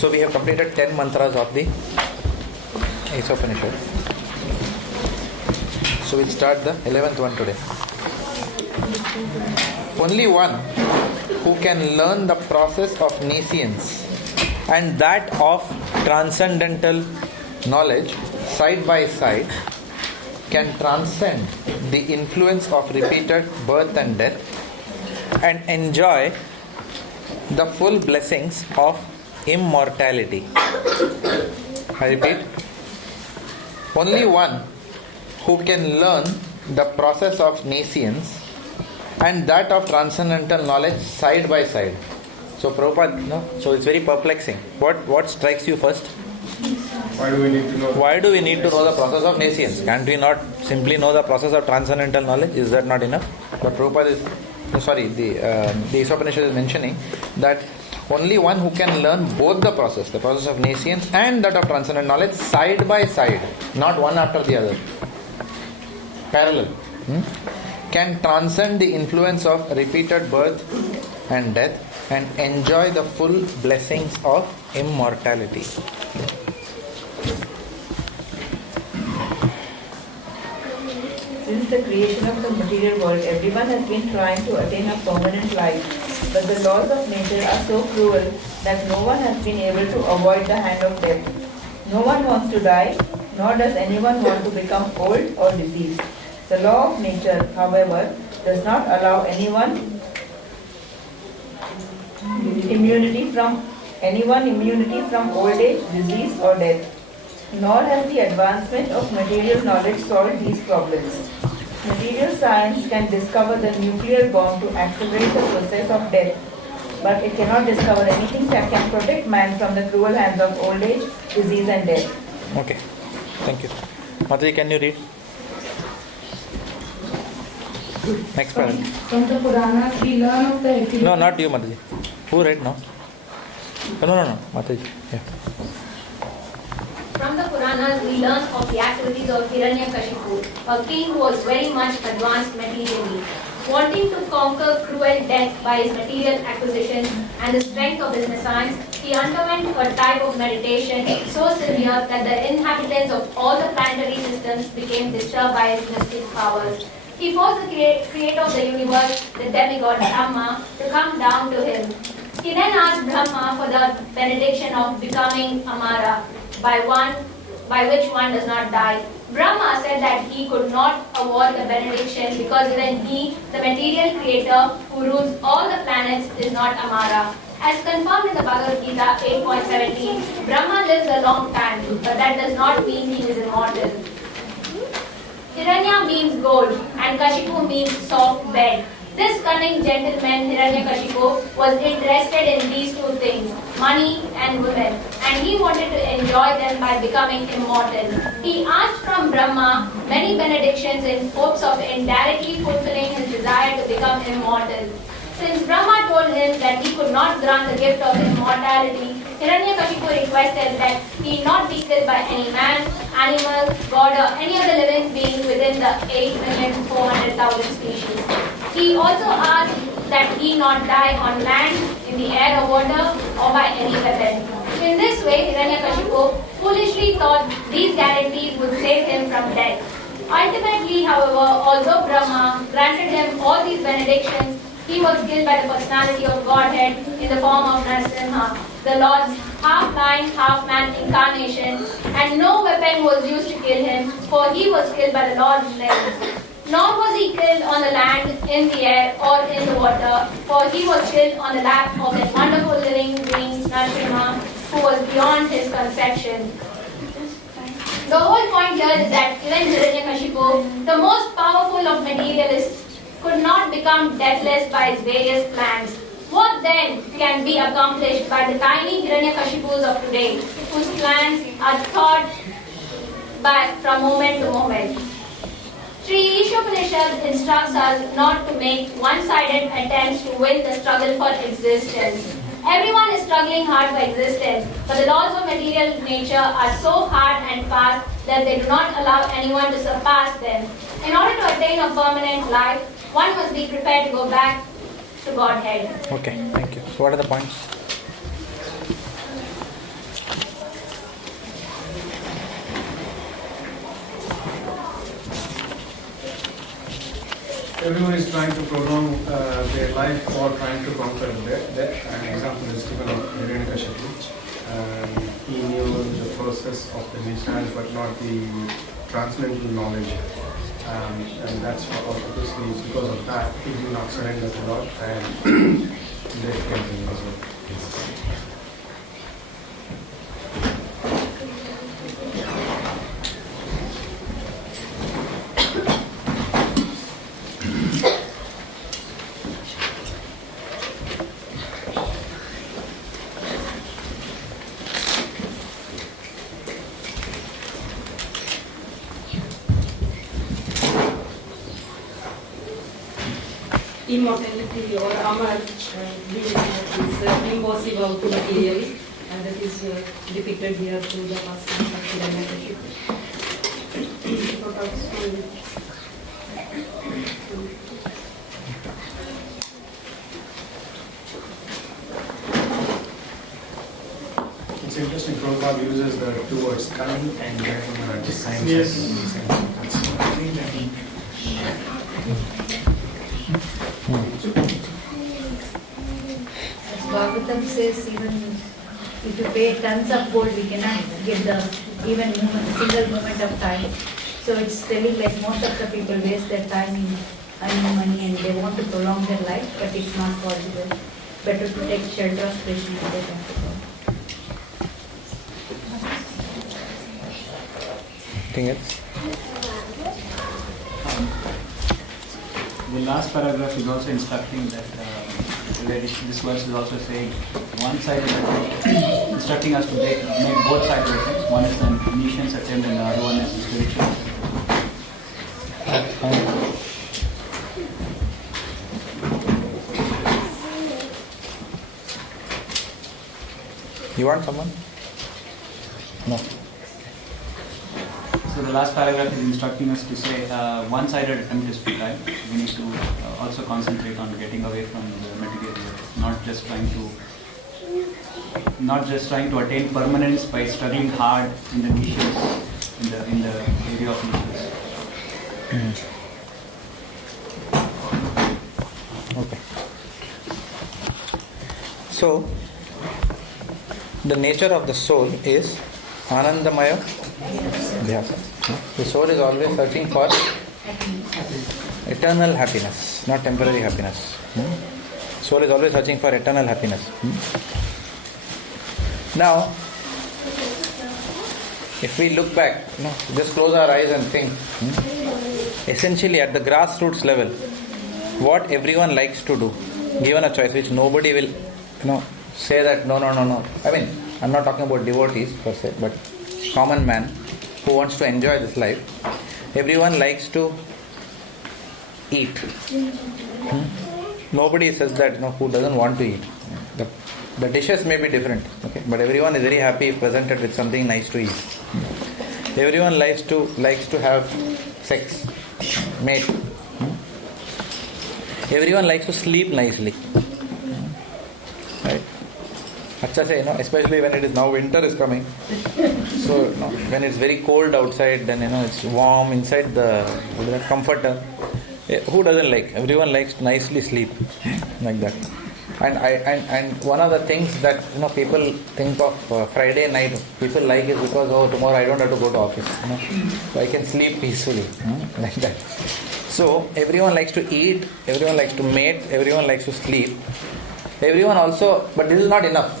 So we have completed 10 mantras of the Isopanisad. So we'll start the 11th one today. Only one who can learn the process of nescience and that of transcendental knowledge side by side can transcend the influence of repeated birth and death and enjoy the full blessings of immortality. I repeat, only one who can learn the process of nescience and that of transcendental knowledge side by side. So Prabhupada, so it's very perplexing. What strikes you first? Why do we need to know? Why do we need to know the process of nescience? Can't we not simply know the process of transcendental knowledge? Is that not enough? But Prabhupada the Isopanisad is mentioning that only one who can learn both the process of nescience and that of transcendental knowledge side by side, not one after the other, parallel, can transcend the influence of repeated birth and death and enjoy the full blessings of immortality. Since the creation of the material world, everyone has been trying to attain a permanent life, but the laws of nature are so cruel that no one has been able to avoid the hand of death. No one wants to die, nor does anyone want to become old or diseased. The law of nature, however, does not allow anyone immunity from old age, disease or death. Nor has the advancement of material knowledge solved these problems. Material science can discover the nuclear bomb to accelerate the process of death, but it cannot discover anything that can protect man from the cruel hands of old age, disease and death. Okay, thank you. Mataji, can you read? Next paragraph. From the Puranas, we learn of the activity. No, not you, Mataji. Who read now? No, Mataji. Yeah. From the Puranas, we learn of the activities of Hiranyakashipu, a king who was very much advanced materially. Wanting to conquer cruel death by his material acquisitions and the strength of his nescience, he underwent a type of meditation so severe that the inhabitants of all the planetary systems became disturbed by his mystic powers. He forced the creator of the universe, the demigod Brahma, to come down to him. He then asked Brahma for the benediction of becoming Amara, by which one does not die. Brahma said that he could not award the benediction because even he, the material creator who rules all the planets, is not Amara. As confirmed in the Bhagavad Gita 8.17, Brahma lives a long time, but that does not mean he is immortal. Hiranya means gold and Kashipu means soft bed. This cunning gentleman, Hiranyakashipu, was interested in these two things, money and women, and he wanted to enjoy them by becoming immortal. He asked from Brahma many benedictions in hopes of indirectly fulfilling his desire to become immortal. Since Brahma told him that he could not grant the gift of immortality, Hiranyakashipu requested that he not be killed by any man, animal, god or any other living being within the 8,400,000 species. He also asked that he not die on land, in the air or water, or by any weapon. In this way, Hiranyakashipu foolishly thought these guarantees would save him from death. Ultimately, however, although Brahma granted him all these benedictions, he was killed by the personality of Godhead in the form of Narasimha, the Lord's half-lion, half-man incarnation, and no weapon was used to kill him, for he was killed by the Lord's legs. Nor was he killed on the land, in the air, or in the water, for he was killed on the lap of that wonderful living being, Narasimha, who was beyond his conception. The whole point here is that even Hiranyakashipu, the most powerful of materialists, could not become deathless by his various plans. What then can be accomplished by the tiny Hiranyakashipus of today, whose plans are thought by from moment to moment? Sri Isopanisad instructs us not to make one-sided attempts to win the struggle for existence. Everyone is struggling hard for existence, but the laws of material nature are so hard and fast that they do not allow anyone to surpass them. In order to attain a permanent life, one must be prepared to go back to Godhead. Okay, thank you. So what are the points? everyone is trying to prolong their life or trying to conquer death. An example is given of Hiranyakashipu. He knew the process of the initials but not the transcendental knowledge. And that's what obviously because of that he did not surrender to God and death came to him as well. Immortality or Amar is impossible to materially, and that is depicted here through the pastime of Hiranyakashipu. It's interesting, Prabhupada uses the two words cunning and then science. Yes. As Bhagavatam says, even if you pay tons of gold, we cannot get the even single moment of time. So it's telling like most of the people waste their time in earning money and they want to prolong their life, but it's not possible. Better to take shelter of Krishna and they can go. Anything else? The last paragraph is also instructing that this verse is also saying one side instructing us to make both sides of things. One is an initiance attempt and the other one is the spiritual. You want someone? No. So the last paragraph is instructing us to say one-sided attempt is futile. We need to also concentrate on getting away from the material world, not just trying to attain permanence by struggling hard in the niches, in the area of niches. Okay. So, the nature of the soul is Anandamaya Dhyasa. The soul is always searching for eternal happiness, not temporary happiness. Soul is always searching for eternal happiness. Now, if we look back, just close our eyes and think, essentially at the grassroots level, what everyone likes to do, given a choice which nobody will, say that no. I mean, I'm not talking about devotees per se, but common man who wants to enjoy this life. Everyone likes to eat. Nobody says that who doesn't want to eat. The dishes may be different, okay, but everyone is very happy if presented with something nice to eat. Everyone likes to have sex, mate. Everyone likes to sleep nicely. Right? Especially when it is now winter is coming. So when it's very cold outside, then it's warm inside the comforter. Who doesn't like? Everyone likes to nicely sleep like that. And one of the things that people think of Friday night, people like is because tomorrow I don't have to go to office. So I can sleep peacefully like that. So everyone likes to eat, everyone likes to mate, everyone likes to sleep. Everyone also, but this is not enough.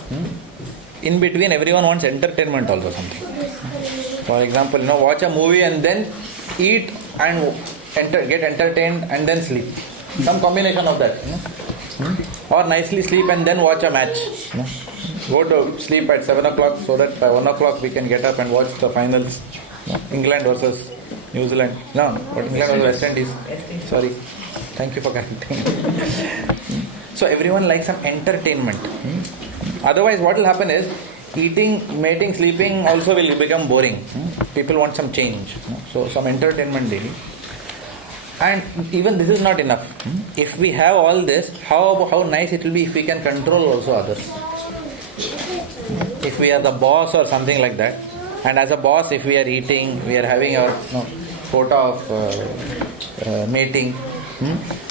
In between, everyone wants entertainment also something. For example, watch a movie and then eat and get entertained and then sleep. Some combination of that. Or nicely sleep and then watch a match. Go to sleep at 7 o'clock so that by 1 o'clock we can get up and watch the finals. England versus New Zealand. No, but England versus West Indies. Sorry. Thank you for correcting. So everyone likes some entertainment. Otherwise what will happen is eating, mating, sleeping also will become boring. People want some change. So some entertainment daily. And even this is not enough. If we have all this, how nice it will be if we can control also others. If we are the boss or something like that, and as a boss, if we are eating, we are having our quota of mating,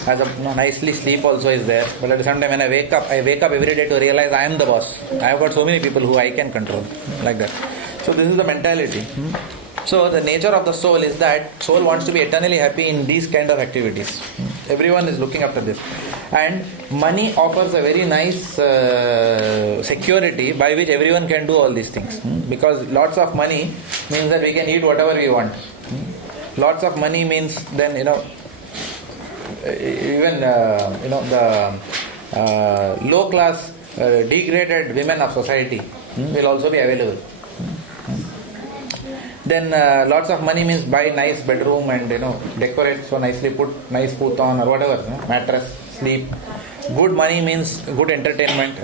As a nicely sleep also is there. But at the same time when I wake up every day to realize I am the boss. I have got so many people who I can control. Like that. So this is the mentality. So the nature of the soul is that soul wants to be eternally happy in these kind of activities. Everyone is looking after this. And money offers a very nice security by which everyone can do all these things. Because lots of money means that we can eat whatever we want. Lots of money means then, even the low class degraded women of society will also be available. Then lots of money means buy nice bedroom and decorate so nicely, put nice futon or whatever, mattress, sleep. Good money means good entertainment.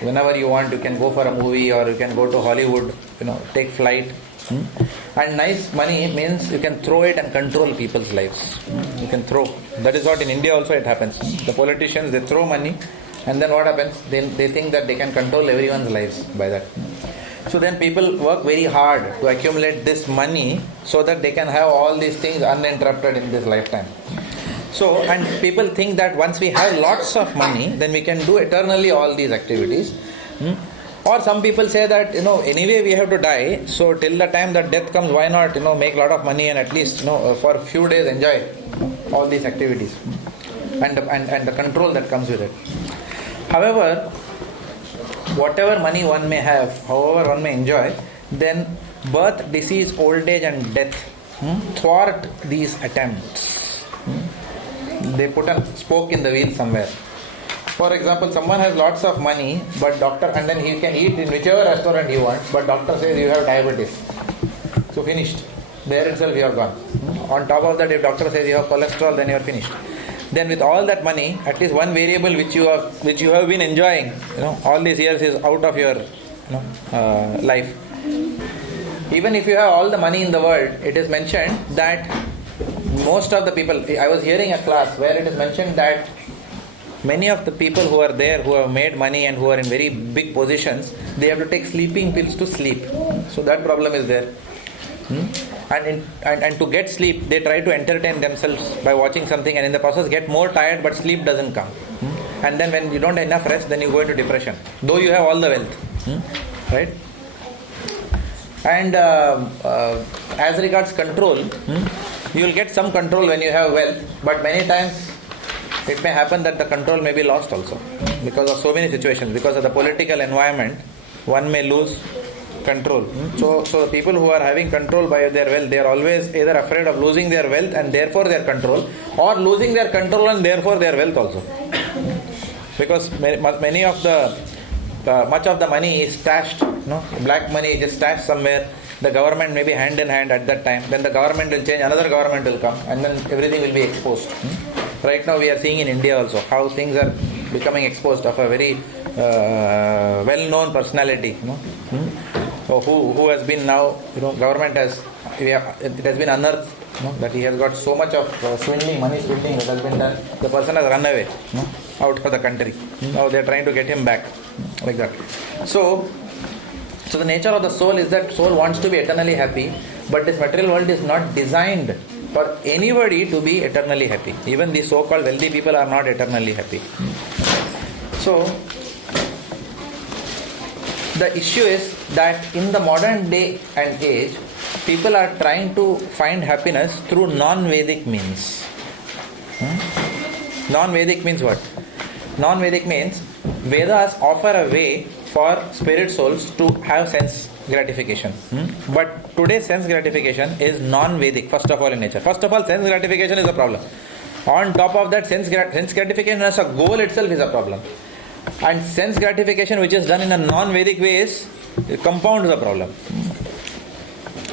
Whenever you want you can go for a movie or you can go to Hollywood, take flight. And nice money means you can throw it and control people's lives. You can throw. That is what in India also it happens. The politicians, they throw money and then what happens? They think that they can control everyone's lives by that. So then people work very hard to accumulate this money so that they can have all these things uninterrupted in this lifetime. So, and people think that once we have lots of money, then we can do eternally all these activities. Or some people say that, anyway we have to die, so till the time that death comes, why not, make a lot of money and at least, for a few days enjoy all these activities and the control that comes with it. However, whatever money one may have, however one may enjoy, then birth, disease, old age and death thwart these attempts. They put a spoke in the wheel somewhere. For example, someone has lots of money, but doctor, and then he can eat in whichever restaurant he wants, but doctor says you have diabetes. So finished. There itself you are gone. On top of that, if doctor says you have cholesterol, then you are finished. Then with all that money, at least one variable which you have been enjoying, all these years is out of your life. Even if you have all the money in the world, it is mentioned that most of the people, I was hearing a class where it is mentioned that many of the people who are there, who have made money and who are in very big positions, they have to take sleeping pills to sleep. So that problem is there. And to get sleep, they try to entertain themselves by watching something and in the process get more tired, but sleep doesn't come. And then when you don't have enough rest, then you go into depression, though you have all the wealth. Right? And as regards control, you will get some control when you have wealth, but many times it may happen that the control may be lost also because of so many situations. Because of the political environment, one may lose control. So the people who are having control by their wealth, they are always either afraid of losing their wealth and therefore their control, or losing their control and therefore their wealth also. Because many of much of the money is stashed, black money is just stashed somewhere. The government may be hand in hand at that time. Then the government will change, another government will come, and then everything will be exposed. Right now we are seeing in India also how things are becoming exposed of a very well-known personality, who has been now, government has, it has been unearthed, that he has got so much of money swindling that has been done. The person has run away out of the country. Now they are trying to get him back, like that. So the nature of the soul is that soul wants to be eternally happy, but this material world is not designed for anybody to be eternally happy. Even the so-called wealthy people are not eternally happy. So the issue is that in the modern day and age, people are trying to find happiness through non-Vedic means. Non-Vedic means what? Non-Vedic means Vedas offer a way for spirit souls to have sense gratification. But today's sense gratification is non-Vedic, first of all in nature. First of all, sense gratification is a problem. On top of that, sense gratification as a goal itself is a problem. And sense gratification which is done in a non-Vedic way compounds the problem.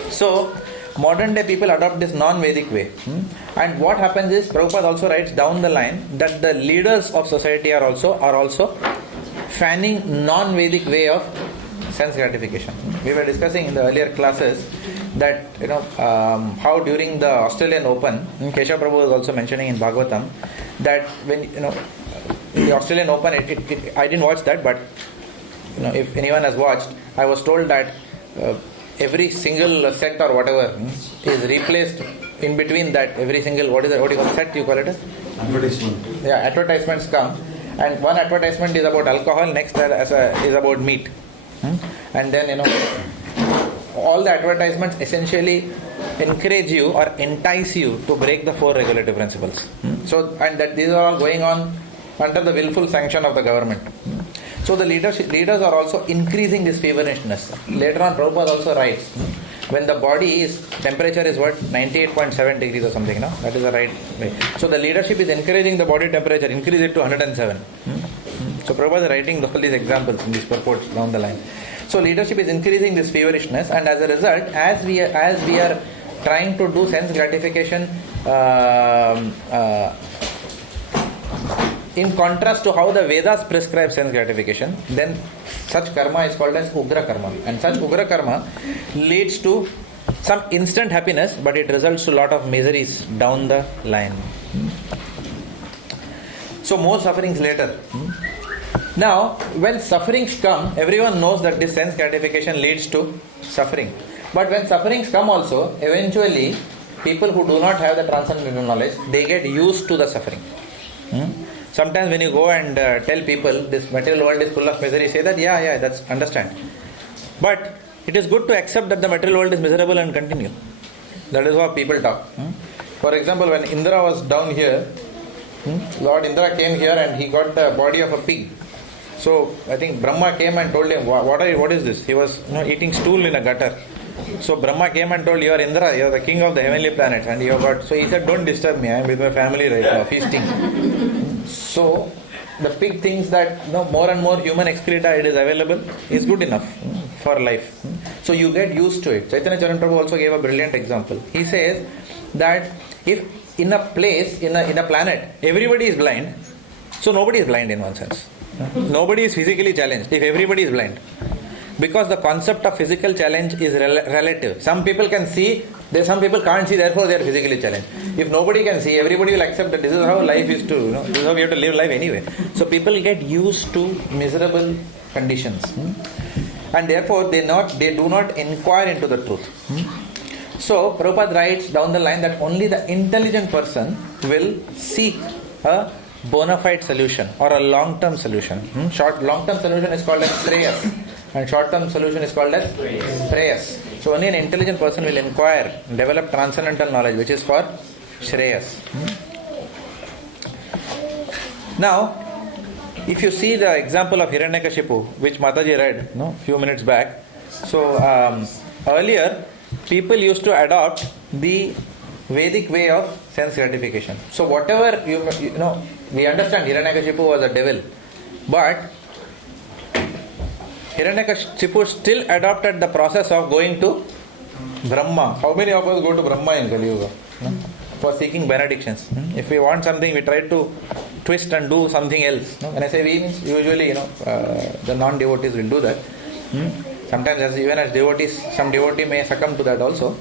So, modern day people adopt this non-Vedic way. And what happens is, Prabhupada also writes down the line that the leaders of society are also fanning non-Vedic way of sense gratification. We were discussing in the earlier classes that how during the Australian Open, Keshav Prabhu was also mentioning in Bhagavatam that when the Australian Open, I didn't watch that, but if anyone has watched, I was told that every single set or whatever is replaced in between that. Every single, what do you call set? You call it Advertisement. Yeah, advertisements come, and one advertisement is about alcohol, next is about meat. And then, all the advertisements essentially encourage you or entice you to break the 4 regulative principles. So, and that these are all going on under the willful sanction of the government. So the leaders are also increasing this feverishness. Later on, Prabhupada also writes, when the body is, temperature is what? 98.7 degrees or something, no? That is the right way. So the leadership is encouraging the body temperature, increase it to 107. So Prabhupada is writing all these examples in these purports down the line. So leadership is increasing this feverishness, and as a result, as we are trying to do sense gratification in contrast to how the Vedas prescribe sense gratification, then such karma is called as Ugra karma. And such Ugra karma leads to some instant happiness, but it results to a lot of miseries down the line. So more sufferings later. Now, when sufferings come, everyone knows that this sense gratification leads to suffering. But when sufferings come also, eventually, people who do not have the transcendental knowledge, they get used to the suffering. Sometimes when you go and tell people this material world is full of misery, say that, yeah, that's understand. But it is good to accept that the material world is miserable and continue. That is how people talk. For example, when Indra was down here, Lord Indra came here and he got the body of a pig. So I think Brahma came and told him, what is this? He was eating stool in a gutter. So Brahma came and told, you are Indra, you are the king of the heavenly planets, and you have got. So he said, don't disturb me, I am with my family right now, feasting. So the pig thinks that more and more human excreta it is available is good enough for life. So you get used to it. Chaitanya Charan Prabhu also gave a brilliant example. He says that if in a place, in a planet, everybody is blind, so nobody is blind in one sense. Nobody is physically challenged if everybody is blind. Because the concept of physical challenge is relative. Some people can see, some people can't see, therefore they are physically challenged. If nobody can see, everybody will accept that this is how life is to, this is how we have to live life anyway. So people get used to miserable conditions. And therefore they do not inquire into the truth. So Prabhupada writes down the line that only the intelligent person will seek a bona fide solution or a long-term solution. Long-term solution is called as prayas. And short-term solution is called as Shreyas. So only an intelligent person will inquire, develop transcendental knowledge, which is for Shreyas. Now, if you see the example of Hiranyakashipu, which Mataji read a few minutes back. So earlier, people used to adopt the Vedic way of sense gratification. So whatever we understand Hiranyakashipu was a devil, but Hiranyakashipu still adopted the process of going to Brahma. How many of us go to Brahma in Kali Yuga? For seeking benedictions. If we want something, we try to twist and do something else. When I say we, means usually, the non-devotees will do that. Sometimes even as devotees, some devotee may succumb to that also.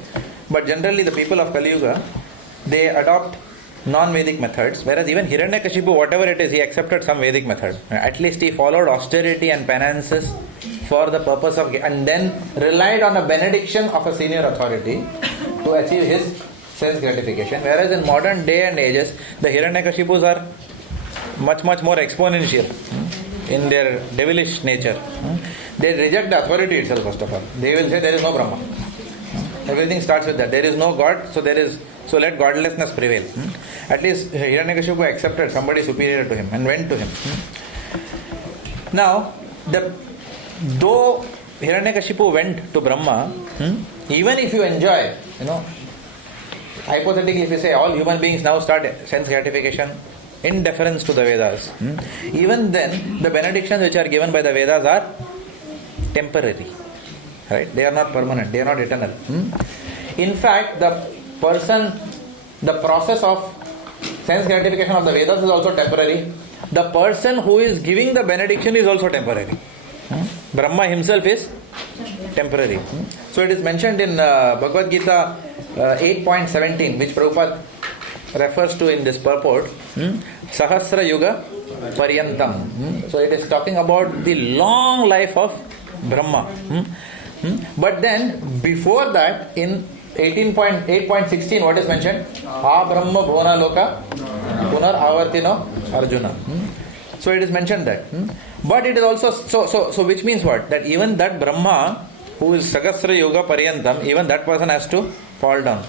But generally the people of Kali Yuga, they adopt non-Vedic methods, whereas even Hiranyakashipu, whatever it is, he accepted some Vedic method. At least he followed austerity and penances for the purpose of, and then relied on a benediction of a senior authority to achieve his sense gratification. Whereas in modern day and ages, the Hiranyakashipus are much more exponential in their devilish nature. They reject the authority itself first of all. They will say there is no Brahma. Everything starts with that. There is no God, so let godlessness prevail. At least Hiranyakashipu accepted somebody superior to him and went to him. Now, though Hiranyakashipu went to Brahma, even if you enjoy, hypothetically if you say all human beings now start sense gratification in deference to the Vedas, even then the benedictions which are given by the Vedas are temporary. Right? They are not permanent, they are not eternal. In fact, the process of sense gratification of the Vedas is also temporary. The person who is giving the benediction is also temporary. Brahma himself is temporary. So it is mentioned in Bhagavad Gita 8.17, which Prabhupada refers to in this purport, Sahasra Yuga Paryantam. So it is talking about the long life of Brahma. But then before that, in 8.16, what is mentioned? Ha Brahma Bhona Loka Punar avartino Arjuna. So it is mentioned that. But it is also, so which means what? That even that Brahma, who is Sagasra Yoga Paryantam, even that person has to fall down.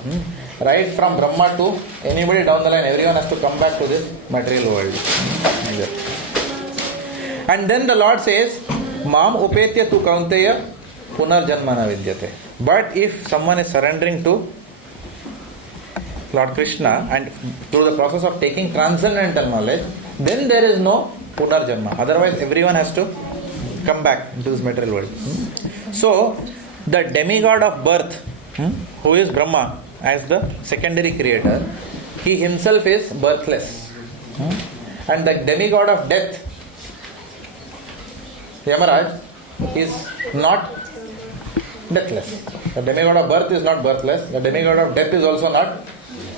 Right from Brahma to anybody down the line, everyone has to come back to this material world. And then the Lord says, Mam upetya tu kaunteya punar janmana vidyate. But if someone is surrendering to Lord Krishna and through the process of taking transcendental knowledge, then there is no punar janma. Otherwise, everyone has to come back into this material world. So, the demigod of birth, who is Brahma as the secondary creator, he himself is birthless. And the demigod of death, Yamaraj, is not deathless. The demigod of birth is not birthless. The demigod of death is also not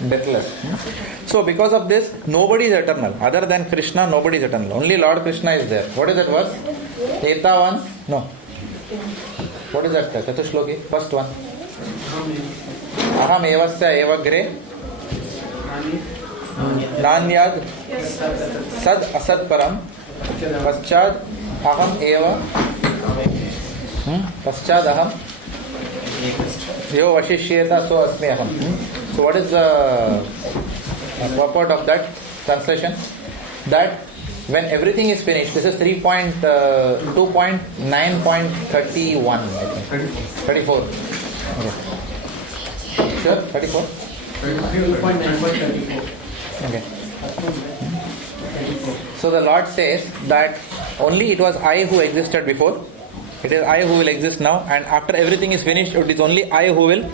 deathless. So because of this, nobody is eternal. Other than Krishna, nobody is eternal. Only Lord Krishna is there. What is that verse? Etavan? No. What is that? Chatushloki? First one. Aham evasya evagre nanyad sad asad param paschad aham eva paschad aham yo vashishyeta so asmi aham. So what is the purport of that translation? That when everything is finished, this is 2.9.31 I think. 34. Okay. Sure? 34? 2.9.34. Okay. So the Lord says that only it was I who existed before. It is I who will exist now, and after everything is finished, it is only I who will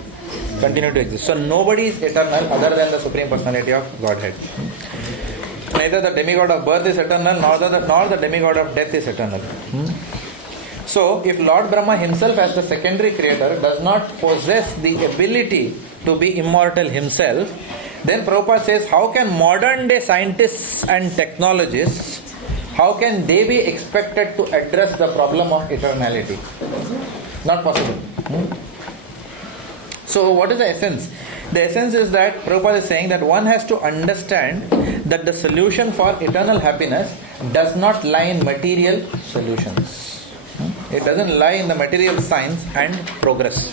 continue to exist. So nobody is eternal other than the Supreme Personality of Godhead. Neither the demigod of birth is eternal, nor the demigod of death is eternal. So if Lord Brahma himself as the secondary creator does not possess the ability to be immortal himself, then Prabhupada says, how can modern day scientists and technologists, how can they be expected to address the problem of eternality? Not possible. So what is the essence? The essence is that Prabhupada is saying that one has to understand that the solution for eternal happiness does not lie in material solutions. It doesn't lie in the material science and progress.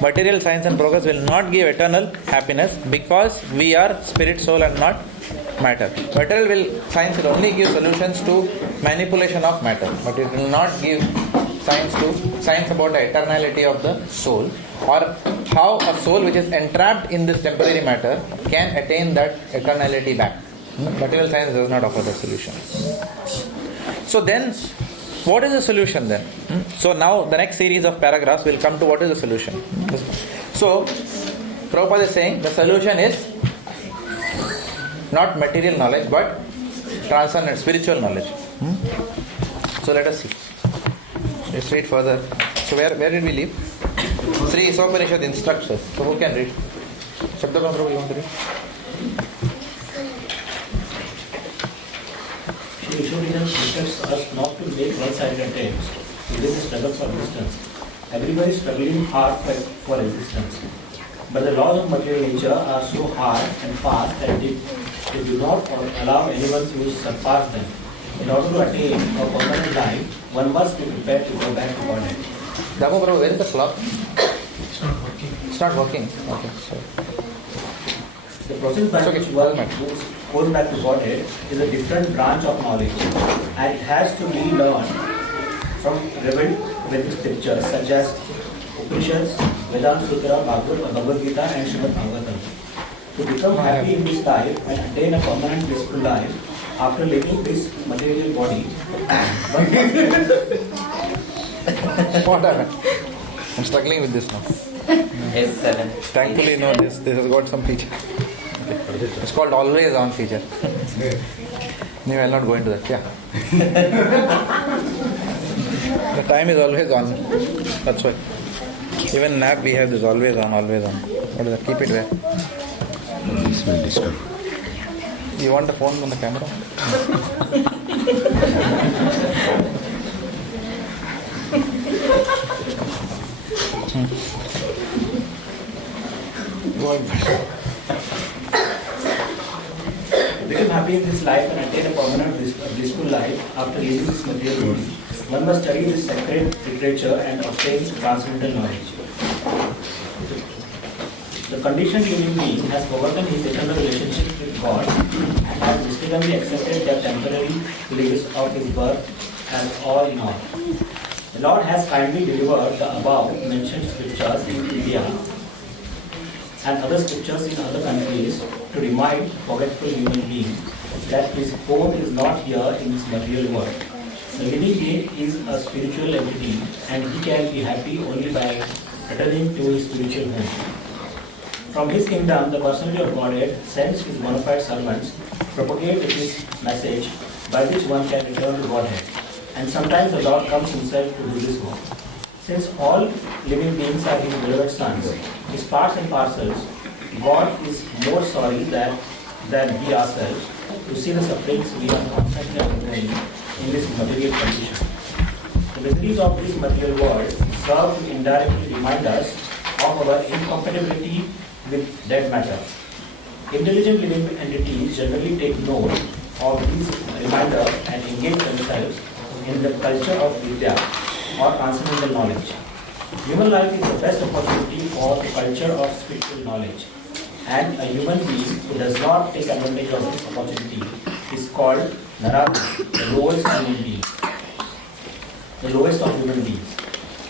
Material science and progress will not give eternal happiness because we are spirit, soul and not matter. Material science will only give solutions to manipulation of matter, but it will not give science about the eternality of the soul, or how a soul which is entrapped in this temporary matter can attain that eternality back. Material science does not offer the solution. So then, what is the solution then? So now the next series of paragraphs will come to what is the solution. So, Prabhupada is saying the solution is not material knowledge but transcendent spiritual knowledge. So let us see. Let's read further. So where did we leave? Sri Isopanisad instructs us. So who can read? Shabdabam Prabhu, you want to read? Sri Isopanisad instructs us not to make one-sided attempts within the struggle for existence. Everybody is struggling hard for existence. But the laws of material nature are so hard and fast that they do not allow anyone to surpass them. In order to attain a permanent life, one must be prepared to go back to Godhead. Damu Prabhu, where is the clock? It's not working. It's not working. Okay, so. The process by which one goes back to Godhead is a different branch of knowledge, and it has to be learned from revealed Vedic scriptures such as Upanishads, Vedanta Sutra, Bhagavad Gita, and Srimad Bhagavatam. To become happy in this life and attain a permanent blissful life after leaving this material body, What happened? I'm struggling with this now. S7. Thankfully, no, this has got some feature. It's called always on feature. No, I'll not go into that. Yeah. The time is always on. That's why. Even nap we have this always on, always on. What is that? Keep it where? This will disturb. You want the phone on the camera? The become happy in this life and attain a permanent blissful life after leaving this material world, one must study this sacred literature and obtain transcendental knowledge. The conditioned living being has forgotten his eternal relationship with God and has mistakenly accepted the temporary bliss of his birth as all in all. The Lord has kindly delivered the above mentioned scriptures in India and other scriptures in other countries to remind forgetful human beings that his home is not here in this material world. The living being is a spiritual entity and he can be happy only by returning to his spiritual home. From his kingdom, the personality of Godhead sends his bona fide servants to propagate his message by which one can return to Godhead. And sometimes the Lord comes himself to do this work. Since all living beings are his beloved sons, his parts and parcels, God is more sorry than we ourselves to see the sufferings we are constantly undergoing in this material condition. The miseries of this material world serve to indirectly remind us of our incompatibility with dead matter. Intelligent living entities generally take note of these reminders and engage themselves in the culture of Vidya or transcendental knowledge. Human life is the best opportunity for the culture of spiritual knowledge, and a human being who does not take advantage of this opportunity is called Naradu, the lowest human being, the lowest of human beings.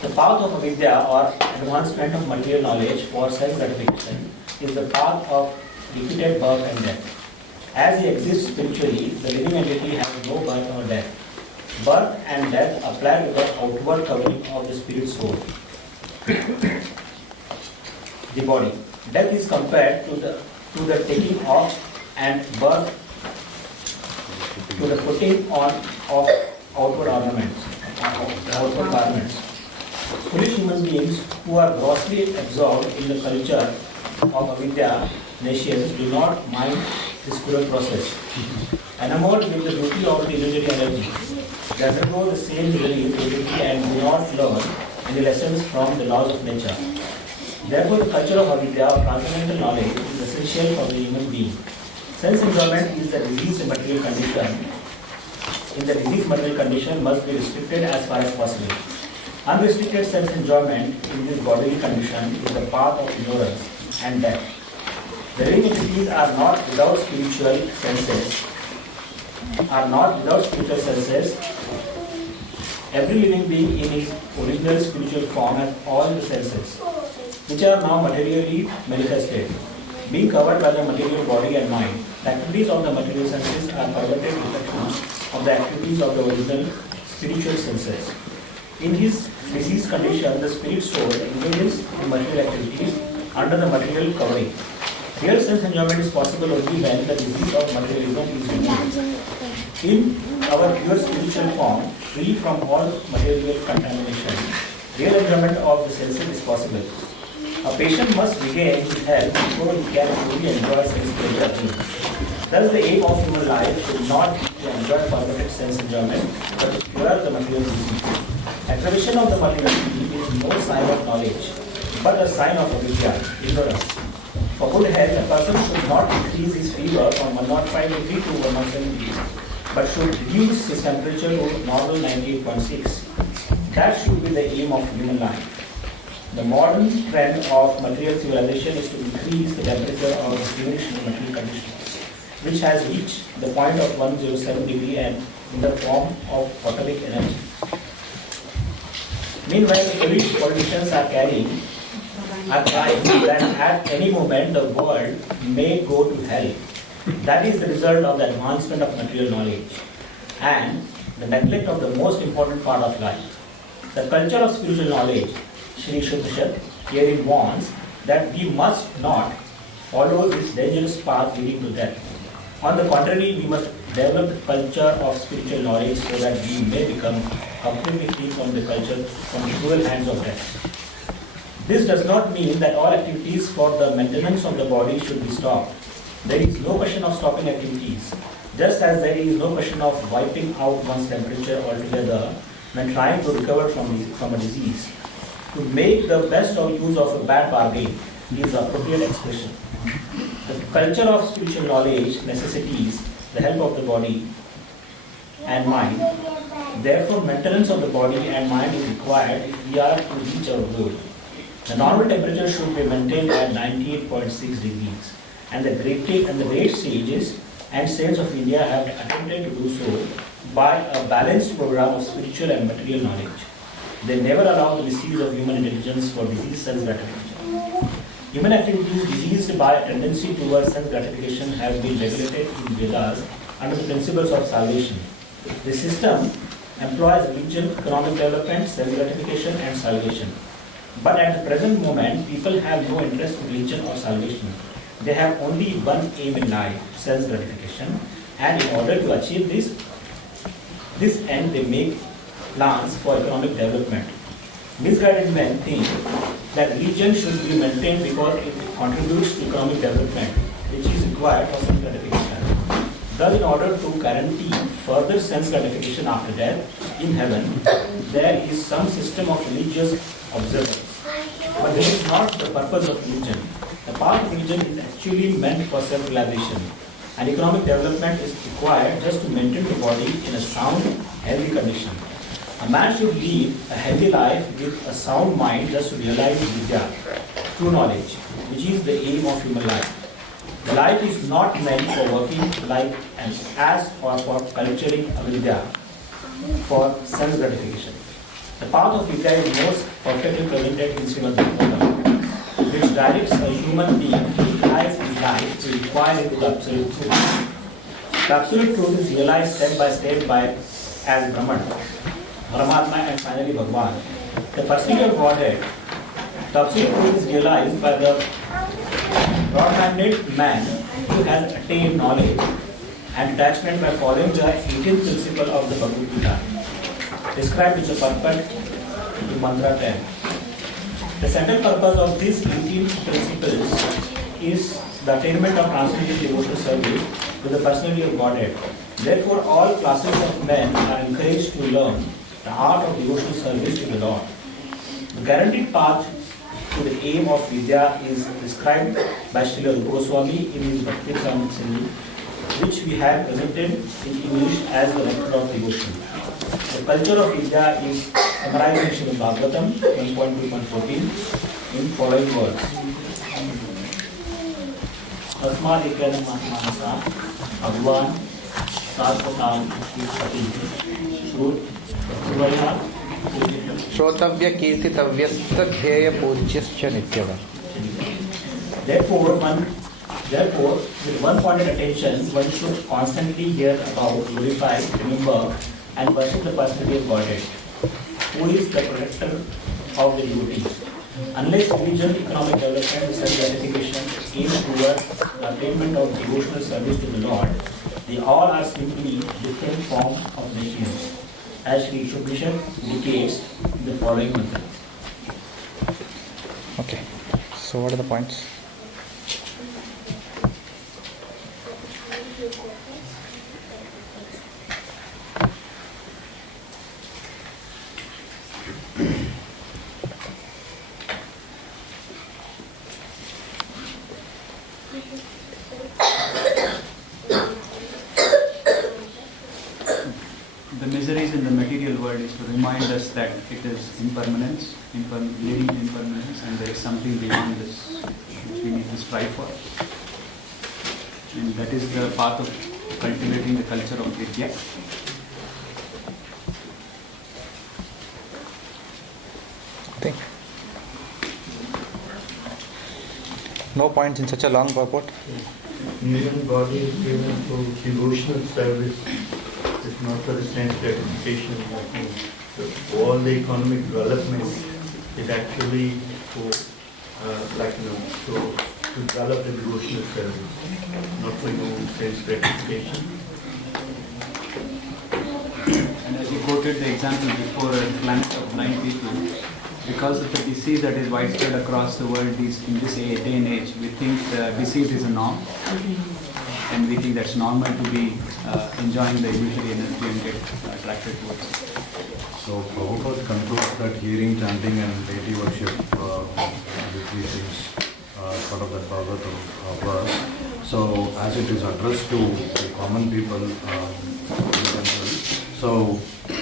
The path of Avidya or advancement of material knowledge for self-gratification is the path of repeated birth and death. As he exists spiritually, the living entity has no birth or death. Birth and death apply to the outward covering of the spirit soul, the body. Death is compared to the taking off and birth to the putting on of outward ornaments, outward garments. Foolish human beings who are grossly absorbed in the culture of avidya nations do not mind this cruel process. Enamored with the beauty of the illusory energy, they undergo the same misery and do not learn any lessons from the laws of nature. Therefore, the culture of avidya or transcendental knowledge is essential for the human being. Sense enjoyment is the diseased material condition. In the diseased material condition must be restricted as far as possible. Unrestricted sense enjoyment in this bodily condition is the path of ignorance and death. The living entities are not without spiritual senses. Every living being in his original spiritual form has all the senses, which are now materially manifested. Being covered by the material body and mind, the activities of the material senses are perverted reflections of the activities of the original spiritual senses. In his disease condition, the spirit soul engages in material activities under the material covering. Real sense enjoyment is possible only when the disease of materialism is removed. In our pure spiritual form, free from all material contamination, real enjoyment of the senses is possible. A patient must regain his health before he can fully enjoy sense pleasure. Thus, the aim of human life should not be to enjoy perverted sense enjoyment, but to cure the material disease. Aggravation of the material disease is no sign of knowledge, but a sign of avidya, ignorance. For good health, a person should not increase his fever from 105 degree to 107 degrees, but should reduce his temperature to normal 98.6. That should be the aim of human life. The modern trend of material civilization is to increase the temperature of the finished material condition, which has reached the point of 107 degree and in the form of atomic energy. Meanwhile, the foolish politicians are trying that at any moment the world may go to hell. That is the result of the advancement of material knowledge and the neglect of the most important part of life. The culture of spiritual knowledge, Shri Shuddhashat, herein warns that we must not follow this dangerous path leading to death. On the contrary, we must develop the culture of spiritual knowledge so that we may become completely free from the culture, from the cruel hands of death. This does not mean that all activities for the maintenance of the body should be stopped. There is no question of stopping activities, just as there is no question of wiping out one's temperature altogether when trying to recover from a disease. To make the best of use of a bad bargain is the appropriate expression. The culture of spiritual knowledge necessitates the help of the body and mind. Therefore, maintenance of the body and mind is required if we are to reach our goal. The normal temperature should be maintained at 98.6 degrees, and the great sages and saints of India have attempted to do so by a balanced program of spiritual and material knowledge. They never allow the disease of human intelligence for disease sense gratification. Human activities diseased by a tendency towards sense gratification have been regulated in Vedas under the principles of salvation. The system employs religion, economic development, self gratification, and salvation. But at the present moment, people have no interest in religion or salvation. They have only one aim in life, self gratification, and in order to achieve this end, they make plans for economic development. Misguided men think that religion should be maintained because it contributes to economic development, which is required for self gratification. Thus, in order to guarantee further sense gratification after death in heaven, there is some system of religious observance. But this is not the purpose of religion. The path of religion is actually meant for self-realization, and economic development is required just to maintain the body in a sound, healthy condition. A man should live a healthy life with a sound mind just to realize vidya, true knowledge, which is the aim of human life. The life is not meant for working like an ass or for culturing avidya for sense gratification. The path of vidya is most perfectly presented in Srimad Bhagavad, which directs a human being to utilize his life to inquire into the absolute truth. The absolute truth is realized step by step as Brahman, Paramatma, and finally Bhagwan. The pursuit of Godhead, the absolute truth is realized by the broad-minded man who has attained knowledge and detachment by following the 18th principle of the Bhagavad Gita, described in the purport to Mantra 10. The central purpose of these 18 principles is the attainment of transcendental devotional service to the personality of Godhead. Therefore, all classes of men are encouraged to learn the art of devotional service to the Lord. The guaranteed path to the aim of Vidya is described by Srila Rupa Goswami in his Bhaktivedanta Swami, which we have presented in English as the Nectar of Devotion. The culture of Vidya is summarized in Srimad Bhagavatam 1.2.14 in following words. Tasmad ekyanam manasa Bhagwan Sarvatam Pati Shrut Suvaya Shrotavya Kirtitavyasta Dhyaya Pujyascha Nityava. Therefore, with one-pointed attention, one should constantly hear about, glorify, remember, and worship the personality of Godhead, who is the protector of the devotees. Unless religion, economic development, and self-gratification aim towards the attainment of devotional service to the Lord, they all are simply different forms of nations, as Sri Isopanisad indicates in the following mantras. Okay, so what are the points? The miseries in the material world is to remind us that it is impermanence, living in impermanence, and there is something beyond this which we need to strive for. And that is the path of cultivating the culture of Vidya. Okay. No points in such a long purport. Human body is given for devotional service. It's not for the sense gratification. So all the economic development is actually for, to develop the devotional service, not for your own sense gratification. And as you quoted the example before, a planet of blind people, because of the disease that is widespread across the world in this day and age, we think the disease is a norm. And we think that's normal to be enjoying the illusory energy and get attracted towards it. So Prabhupada concludes that hearing, chanting and deity worship, the three things, part of that Bhagavatam verse. So as it is addressed to the common people, so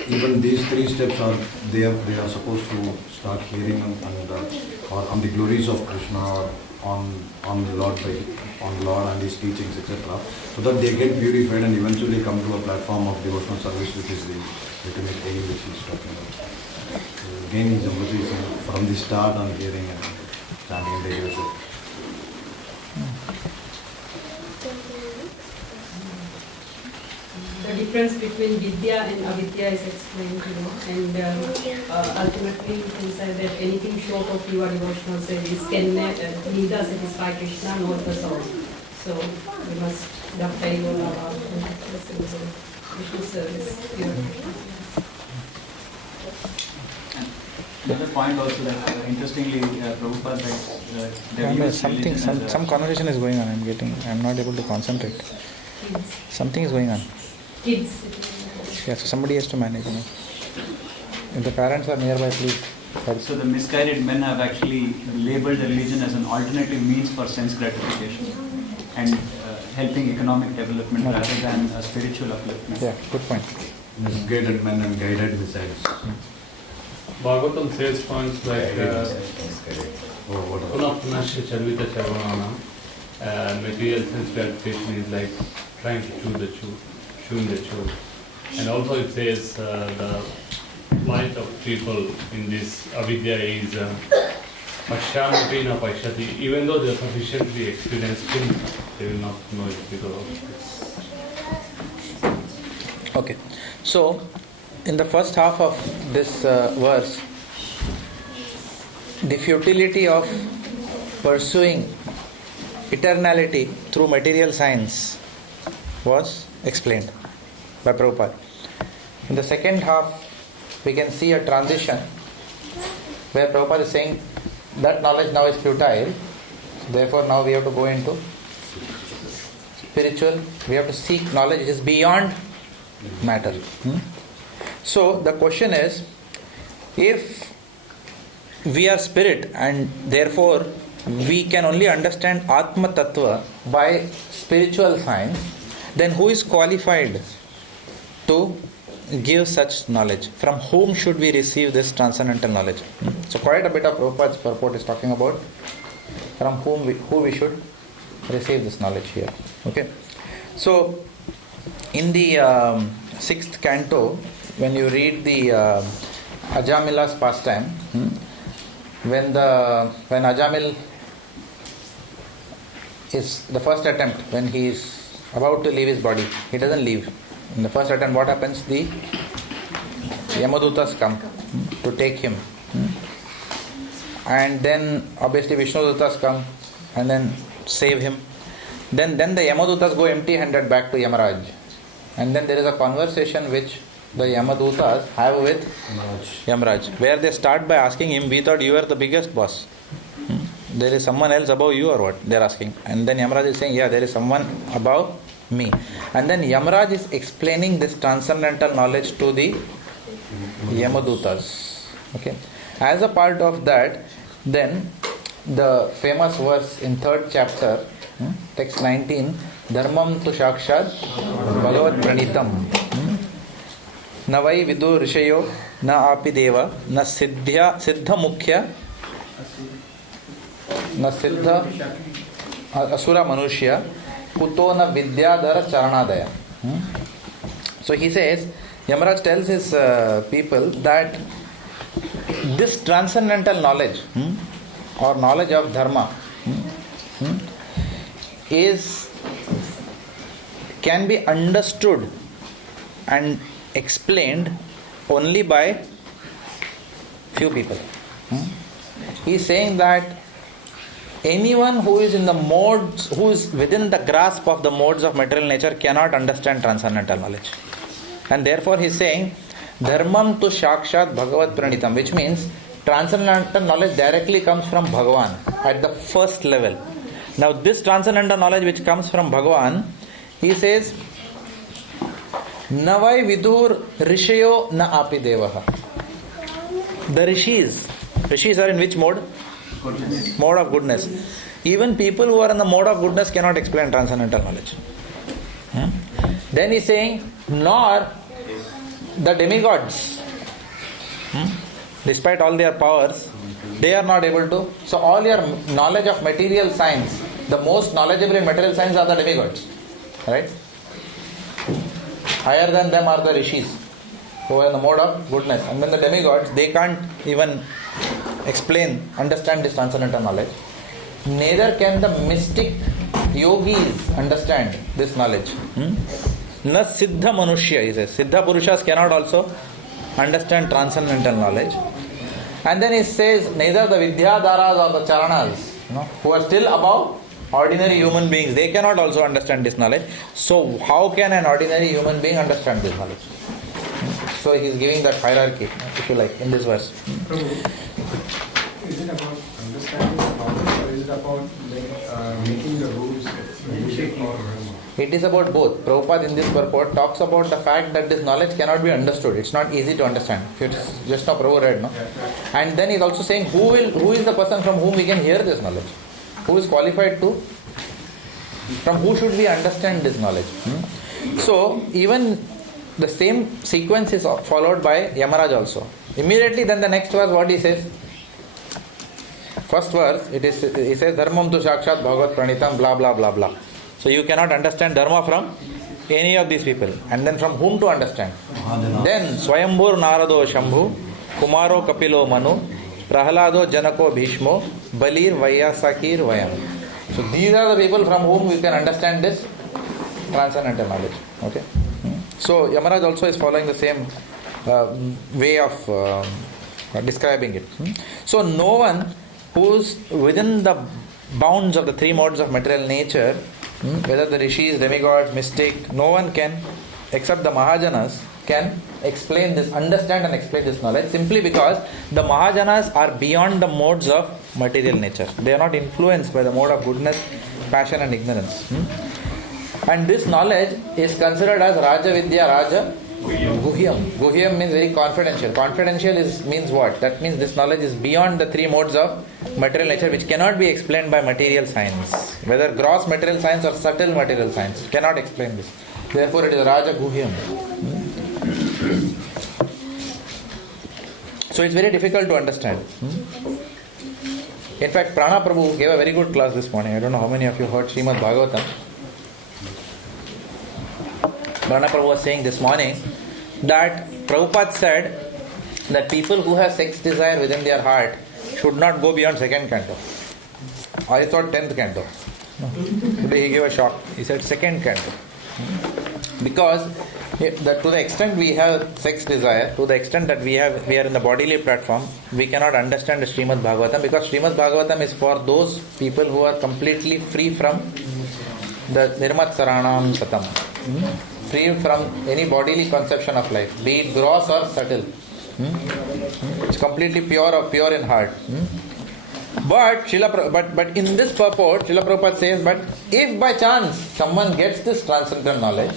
even these 3 steps are they are supposed to start hearing or on the glories of Krishna or on Lord and his teachings, etc. So that they get purified and eventually come to a platform of devotional service, which is the ultimate aim which he is talking about. So again, he's emphasizing from the start on hearing and chanting and daily worship. The difference between Vidya and Avidya is explained, and ultimately you can say that anything short of your devotional service can neither satisfy Krishna nor the soul. So we must dovetail all our Krishna service. Another point also that interestingly Prabhupada some conversation is going on. I'm not able to concentrate. Something is going on. Kids. Yeah, so somebody has to manage. If the parents are nearby, please. So the misguided men have actually labeled religion as an alternative means for sense gratification and helping economic development rather than a spiritual upliftment. Yeah, good point. Misguided men and guided missiles. Bhagavatam says points like material sense gratification is like trying to chewing the chew. And also it says the plight of people in this avidya is pashyamati na pashyati. Even though they are sufficiently experienced, they will not know it because of this. Okay, so in the first half of this verse, the futility of pursuing eternality through material science was explained by Prabhupada. In the second half, we can see a transition where Prabhupada is saying that knowledge now is futile, therefore now we have to go into spiritual, we have to seek knowledge which is beyond matter. So the question is, if we are spirit and therefore we can only understand Atma Tattva by spiritual science, then who is qualified to give such knowledge? From whom should we receive this transcendental knowledge? So quite a bit of Prabhupada's purport is talking about from who we should receive this knowledge here. Okay. So in the 6th canto, when you read the Ajamila's pastime, when Ajamil is the first attempt, when he is about to leave his body, he doesn't leave. In the first attempt, what happens? The Yamadutas come to take him, and then obviously Vishnudutas come and then save him. Then the Yamadutas go empty-handed back to Yamaraj, and then there is a conversation which the Yamadutas have with Yamaraj, where they start by asking him, "We thought you were the biggest boss. There is someone else above you or what?" They are asking, and then Yamaraj is saying, "Yeah, there is someone above me." And then Yamaraj is explaining this transcendental knowledge to the Yamadutas. Okay. As a part of that, then the famous verse in 3rd chapter, text 19, Dharmam tu shakshat Bhagavad pranitam. Na vai vidu rishayo na api deva na siddha mukhya na siddha asura manushya kuto na vidyadhara charanadaya. So he says, Yamaraj tells his people that this transcendental knowledge or knowledge of dharma can be understood and explained only by few people. He is saying that anyone who is in the modes, who is within the grasp of the modes of material nature cannot understand transcendental knowledge. And therefore he is saying, Dharmam tu shakshat Bhagavad pranitam, which means transcendental knowledge directly comes from Bhagavan at the first level. Now this transcendental knowledge which comes from Bhagavan, he says, Navai vidur rishayo na api devaha. The rishis are in which mode? Mode of goodness. Even people who are in the mode of goodness cannot explain transcendental knowledge. Then he's saying, nor the demigods. Despite all their powers, they are not able to. So all your knowledge of material science, the most knowledgeable in material science are the demigods. Right? Higher than them are the rishis, who are in the mode of goodness. And then the demigods, they can't even understand this transcendental knowledge. Neither can the mystic yogis understand this knowledge. Na siddha manushya, he says. Siddha purushas cannot also understand transcendental knowledge. And then he says, neither the vidyadharas or the charanas, who are still above ordinary human beings, they cannot also understand this knowledge. So how can an ordinary human being understand this knowledge? So he is giving that hierarchy, if you like, in this verse. Is it about understanding the knowledge, or is it about making the rules? It is about both. Prabhupada in this purport talks about the fact that this knowledge cannot be understood. It's not easy to understand. Just now Prabhupada read, no? And then he's also saying who is the person from whom we can hear this knowledge? Who is qualified to? From who should we understand this knowledge? So even the same sequence is followed by Yamaraj also. Immediately then the next verse, what he says? First verse, he says Dharmam tu Shakshat Bhagavad Pranitam blah blah blah blah. So you cannot understand Dharma from any of these people. And then from whom to understand? Then Swayambhur Narado Shambhu, Kumaro Kapilo Manu, Prahalado Janako Bhishmo, Balir Vaiyasakir Vayam. So these are the people from whom we can understand this transcendental knowledge. Okay. So Yamaraj also is following the same way of describing it. So no one who's within the bounds of the three modes of material nature, whether the rishis, demigods, mystic, no one can, except the Mahajanas, can understand and explain this knowledge, simply because the Mahajanas are beyond the modes of material nature. They are not influenced by the mode of goodness, passion and ignorance. And this knowledge is considered as Raja Vidya, Raja Guhyam. Guhyam means very confidential. Confidential means what? That means this knowledge is beyond the three modes of material nature, which cannot be explained by material science. Whether gross material science or subtle material science cannot explain this. Therefore it is Raja Guhyam. So it's very difficult to understand. In fact, Prana Prabhu gave a very good class this morning. I don't know how many of you heard Srimad Bhagavatam. Prana Prabhu was saying this morning that Prabhupada said that people who have sex desire within their heart should not go beyond second canto. I thought 10th canto. No. Today he gave a shock. He said second canto. Because to the extent we have sex desire, to the extent that we are in the bodily platform, we cannot understand the Srimad Bhagavatam, because Srimad Bhagavatam is for those people who are completely free from the Nirmat Saranam Satam. Free from any bodily conception of life, be it gross or subtle. It's completely pure in heart. But in this purport, Srila Prabhupada says, but if by chance someone gets this transcendental knowledge,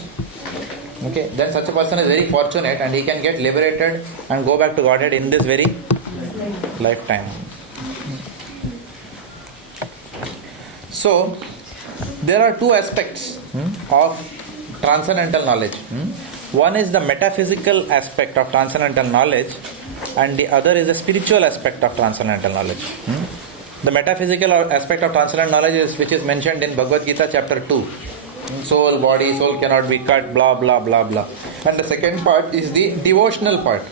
okay, then such a person is very fortunate and he can get liberated and go back to Godhead in this very lifetime. So, there are two aspects of transcendental knowledge. One is the metaphysical aspect of transcendental knowledge, and the other is the spiritual aspect of transcendental knowledge. The metaphysical aspect of transcendental knowledge is which is mentioned in Bhagavad Gita chapter 2. Soul, body, soul cannot be cut, blah blah blah blah. And the second part is the devotional part.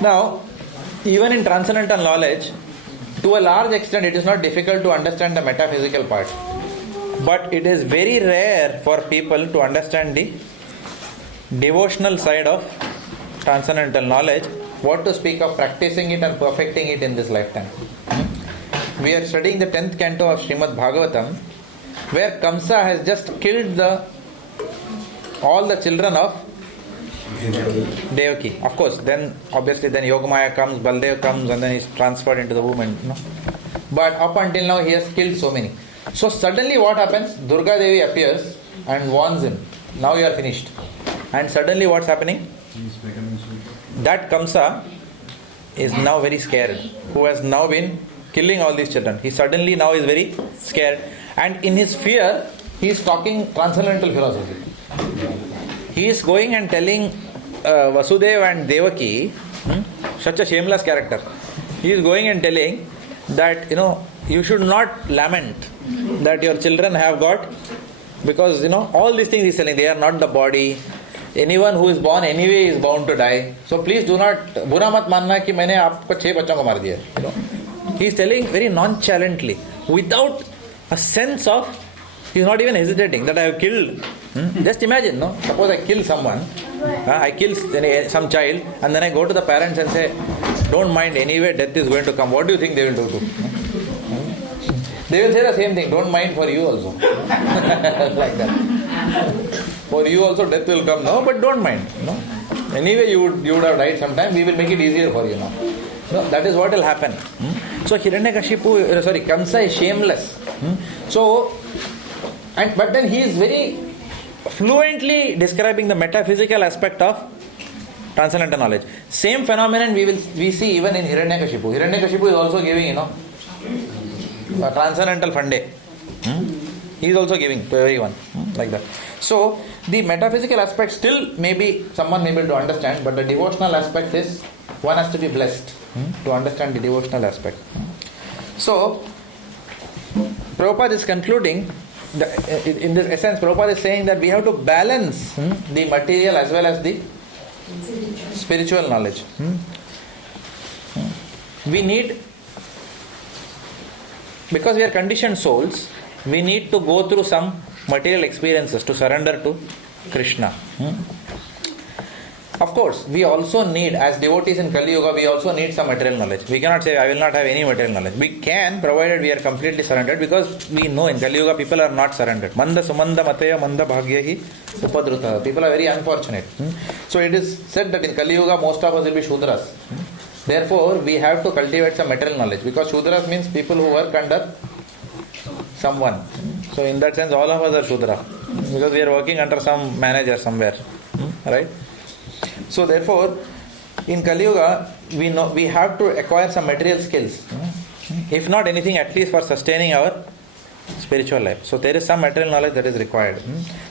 Now, even in transcendental knowledge, to a large extent it is not difficult to understand the metaphysical part. But it is very rare for people to understand the devotional side of transcendental knowledge, what to speak of practicing it and perfecting it in this lifetime. We are studying the 10th canto of Srimad Bhagavatam, where Kamsa has just killed all the children of Devaki. Of course, then Yogamaya comes, Baldev comes, and then he is transferred into the woman. But up until now he has killed so many. So suddenly what happens? Durga Devi appears and warns him, now you are finished. And suddenly what's happening? That Kamsa is now very scared, who has now been killing all these children. He suddenly now is very scared. And in his fear, he is talking transcendental philosophy. He is going and telling Vasudeva and Devaki, such a shameless character. He is going and telling that, you should not lament that your children have got, because, all these things he is telling, they are not the body. Anyone who is born anyway is bound to die. So please do not, बुरा मत मानना कि मैंने आपको 6 बच्चों को मार दिया. He is telling very nonchalantly, without a sense of, he is not even hesitating that I have killed. Just imagine, suppose I kill someone, I kill some child, and then I go to the parents and say, don't mind, anyway death is going to come. What do you think they will do to? They will say the same thing, don't mind for you also. Like that. For you also death will come, no, but don't mind. No? Anyway you would have died sometime, we will make it easier for you now. No, that is what will happen. So Kamsa is shameless. But then he is very fluently describing the metaphysical aspect of transcendental knowledge. Same phenomenon we see even in Hiranyakashipu. Hiranyakashipu is also giving, a transcendental Funday. He is also giving to everyone, like that. So the metaphysical aspect still maybe someone may be able to understand, but the devotional aspect is one has to be blessed to understand the devotional aspect. So Prabhupada is concluding, in this essence, Prabhupada is saying that we have to balance the material as well as the spiritual knowledge. We need, because we are conditioned souls, we need to go through some material experiences to surrender to Krishna. Of course, we also need, as devotees in Kali Yuga, we also need some material knowledge. We cannot say, I will not have any material knowledge. We can, provided we are completely surrendered, because we know in Kali Yuga people are not surrendered. Manda sumanda mataya manda bhagyahi upadruta. People are very unfortunate. So it is said that in Kali Yuga most of us will be Shudras. Therefore, we have to cultivate some material knowledge, because Shudras means people who work under someone. So in that sense, all of us are Shudra, because we are working under some manager somewhere. Right? So therefore, in Kali Yuga, we have to acquire some material skills. If not anything, at least for sustaining our spiritual life. So there is some material knowledge that is required.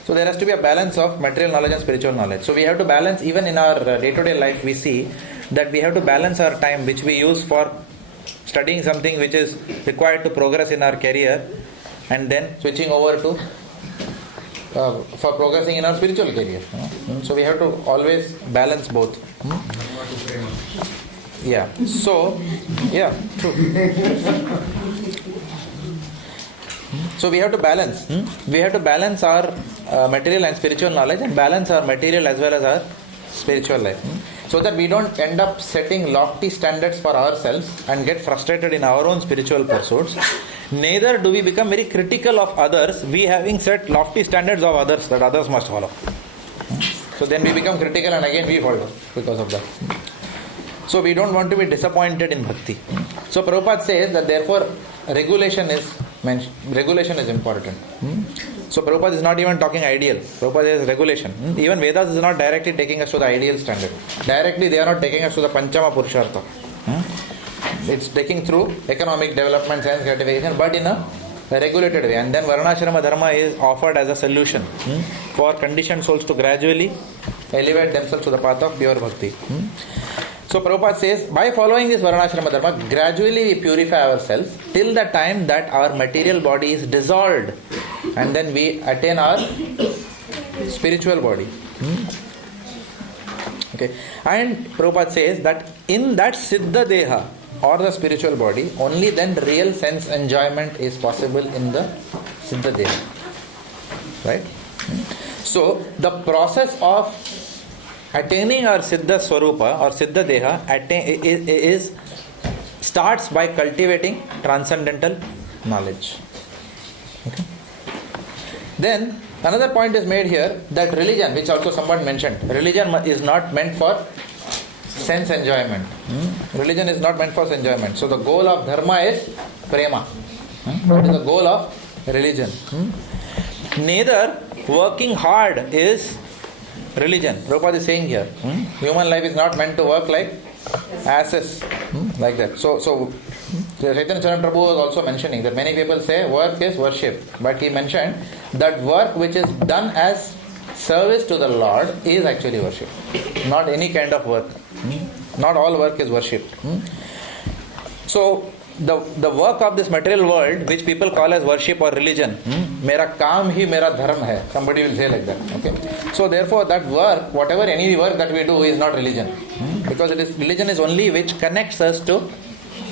So there has to be a balance of material knowledge and spiritual knowledge. So we have to balance, even in our day-to-day life, we see that we have to balance our time which we use for studying something which is required to progress in our career, and then switching over to for progressing in our spiritual career. So we have to always balance both. Yeah. So, yeah, true. So we have to balance. We have to balance our material and spiritual knowledge, and balance our material as well as our spiritual life. So that we don't end up setting lofty standards for ourselves and get frustrated in our own spiritual pursuits. Neither do we become very critical of others, we having set lofty standards of others that others must follow. So then we become critical and again we follow because of that. So we don't want to be disappointed in bhakti. So Prabhupada says that therefore regulation is important. So Prabhupada is not even talking ideal. Prabhupada says regulation. Even Vedas is not directly taking us to the ideal standard. Directly they are not taking us to the Panchama Purushartha. It's taking through economic development, science gratification, but in a regulated way. And then Varnashrama Dharma is offered as a solution for conditioned souls to gradually elevate themselves to the path of pure bhakti. So Prabhupada says, by following this Varnashrama Dharma, gradually we purify ourselves till the time that our material body is dissolved, and then we attain our spiritual body. Okay. And Prabhupada says that in that Siddha Deha, or the spiritual body, only then real sense enjoyment is possible in the Siddha Deha. Right? So the process of attaining our Siddha Swarupa or Siddha Deha starts by cultivating transcendental knowledge. Okay? Then another point is made here that religion, which also someone mentioned, religion is not meant for sense enjoyment. Religion is not meant for enjoyment. So the goal of dharma is prema. What is the goal of religion? Neither working hard is religion. Prabhupada is saying here, human life is not meant to work like asses, like that. So Chaitanya Charan Prabhu was also mentioning that many people say work is worship, but he mentioned that work which is done as service to the Lord is actually worship, not any kind of work. Not all work is worship. So the work of this material world, which people call as worship or religion, mera kaam hi mera dharma hai, somebody will say like that. Okay, so therefore that work, whatever any work that we do, is not religion, because religion is only which connects us to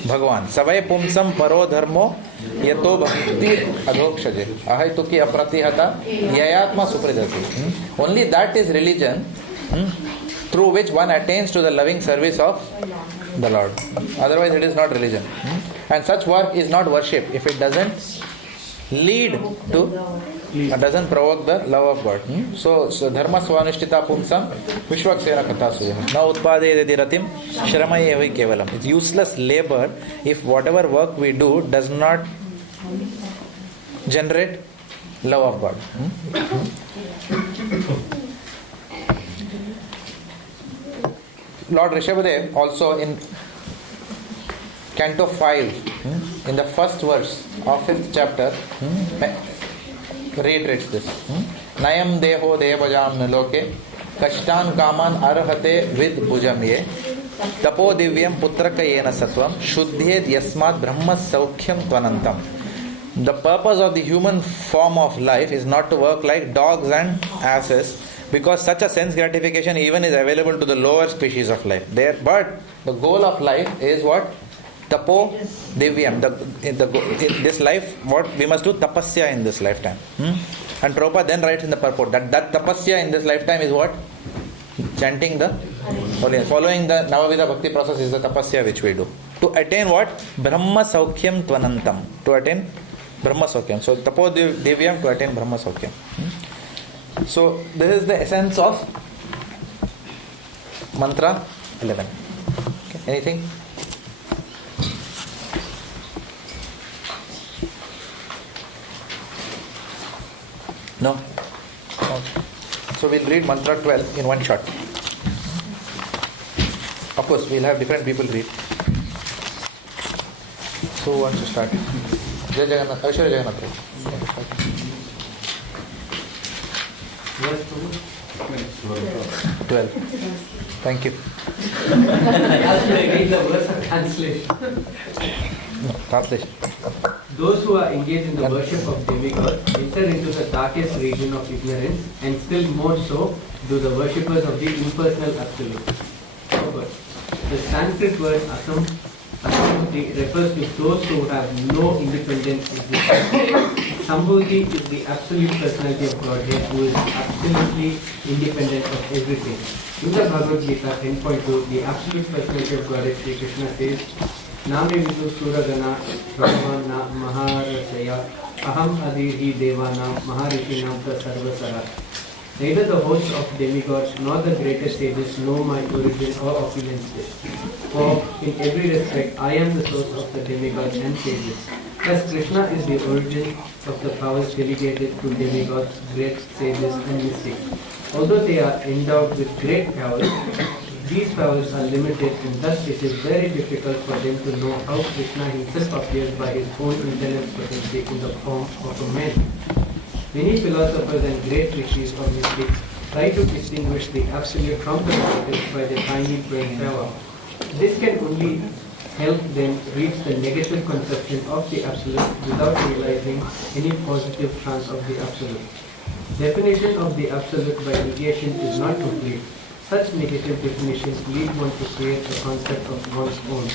Bhagavan. Savai pumsam paro dharmo yato bhakti adhokshaje ahaytuki apratihata yayatma supridati. Only that is religion through which one attains to the loving service of the Lord. Otherwise it is not religion. And such work is not worship if it doesn't lead to, doesn't provoke the love of God. So dharma swanishtita pumsam vishwaksena katasuyah na utpadayati ratim shramayevi kevalam. It's useless labor if whatever work we do does not generate love of God. Lord Rishabhadev also in Canto 5, in the first verse of 5th chapter, reiterates this. Nayam deho devajam loke kashtan kaman arhate vid bhujam ye tapo divyam putraka yena satvam shuddhyet yasmat brahma saukhyam tvanantam. The purpose of the human form of life is not to work like dogs and asses, because such a sense gratification even is available to the lower species of life. But the goal of life is what? Tapo divyam. In this life, what we must do? Tapasya in this lifetime. And Prabhupada then writes in the purport that tapasya in this lifetime is what? Chanting the holiness. Following the Navavida Bhakti process is the tapasya which we do. To attain what? Brahma Saukhyam Tvanantam. To attain Brahma Saukhyam. So Tapo Divyam to attain Brahma Saukhyam. So this is the essence of mantra 11. Okay. Anything? No? Okay. So we'll read mantra 12 in one shot. Of course, we'll have different people read. So who wants to start? Jai Jagannath, Aishwarya Jagannath. Verse 12. Thank you. I should read the verse of translation. No, translation. Those who are engaged in the worship of demigods enter into the darkest region of ignorance, and still more so do the worshippers of the impersonal Absolute. The Sanskrit word Sambhuti refers to those who have no independent existence. Sambhuti is the absolute personality of Godhead who is absolutely independent of everything. In the Bhagavad Gita 10.2, the absolute personality of Godhead, Sri Krishna says, Name Vidu Suragana Brahmana Maharasaya Aham Adhihi Devana Maharishinam Sarvasara. Neither the hosts of demigods nor the greatest sages know my origin or opulence. For in every respect I am the source of the demigods and sages. Thus Krishna is the origin of the powers delegated to demigods, great sages and mystics. Although they are endowed with great powers, these powers are limited, and thus it is very difficult for them to know how Krishna himself appears by his own intelligent potency in the form of a man. Many philosophers and great rishis or mystics try to distinguish the absolute from the relative by the tiny brain power. This can only help them reach the negative conception of the absolute without realizing any positive trance of the absolute. Definition of the absolute by negation is not complete. Such negative definitions lead one to create the concept of one's own.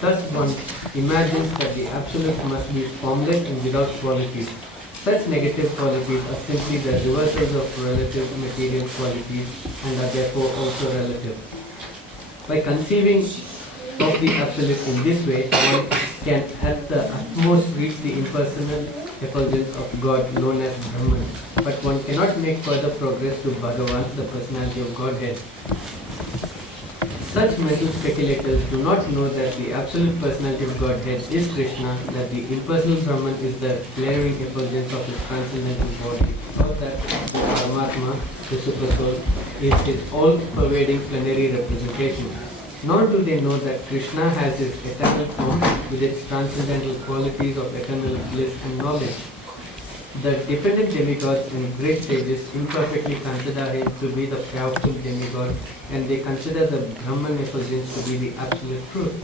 Thus one imagines that the absolute must be formless and without qualities. Such negative qualities are simply the reversals of relative material qualities and are therefore also relative. By conceiving of the absolute in this way, one can at the utmost reach the impersonal effulgence of God known as Brahman, but one cannot make further progress to Bhagavan, the personality of Godhead. Such mental speculators do not know that the absolute personality of Godhead is Krishna, that the impersonal Brahman is the glaring effulgence of his transcendental body, or that the Paramatma, the Super Soul, is his all-pervading plenary representation. Nor do they know that Krishna has his eternal form with its transcendental qualities of eternal bliss and knowledge. The dependent demigods and great sages imperfectly consider him to be the powerful demigod, and they consider the Brahman effulgence to be the absolute truth.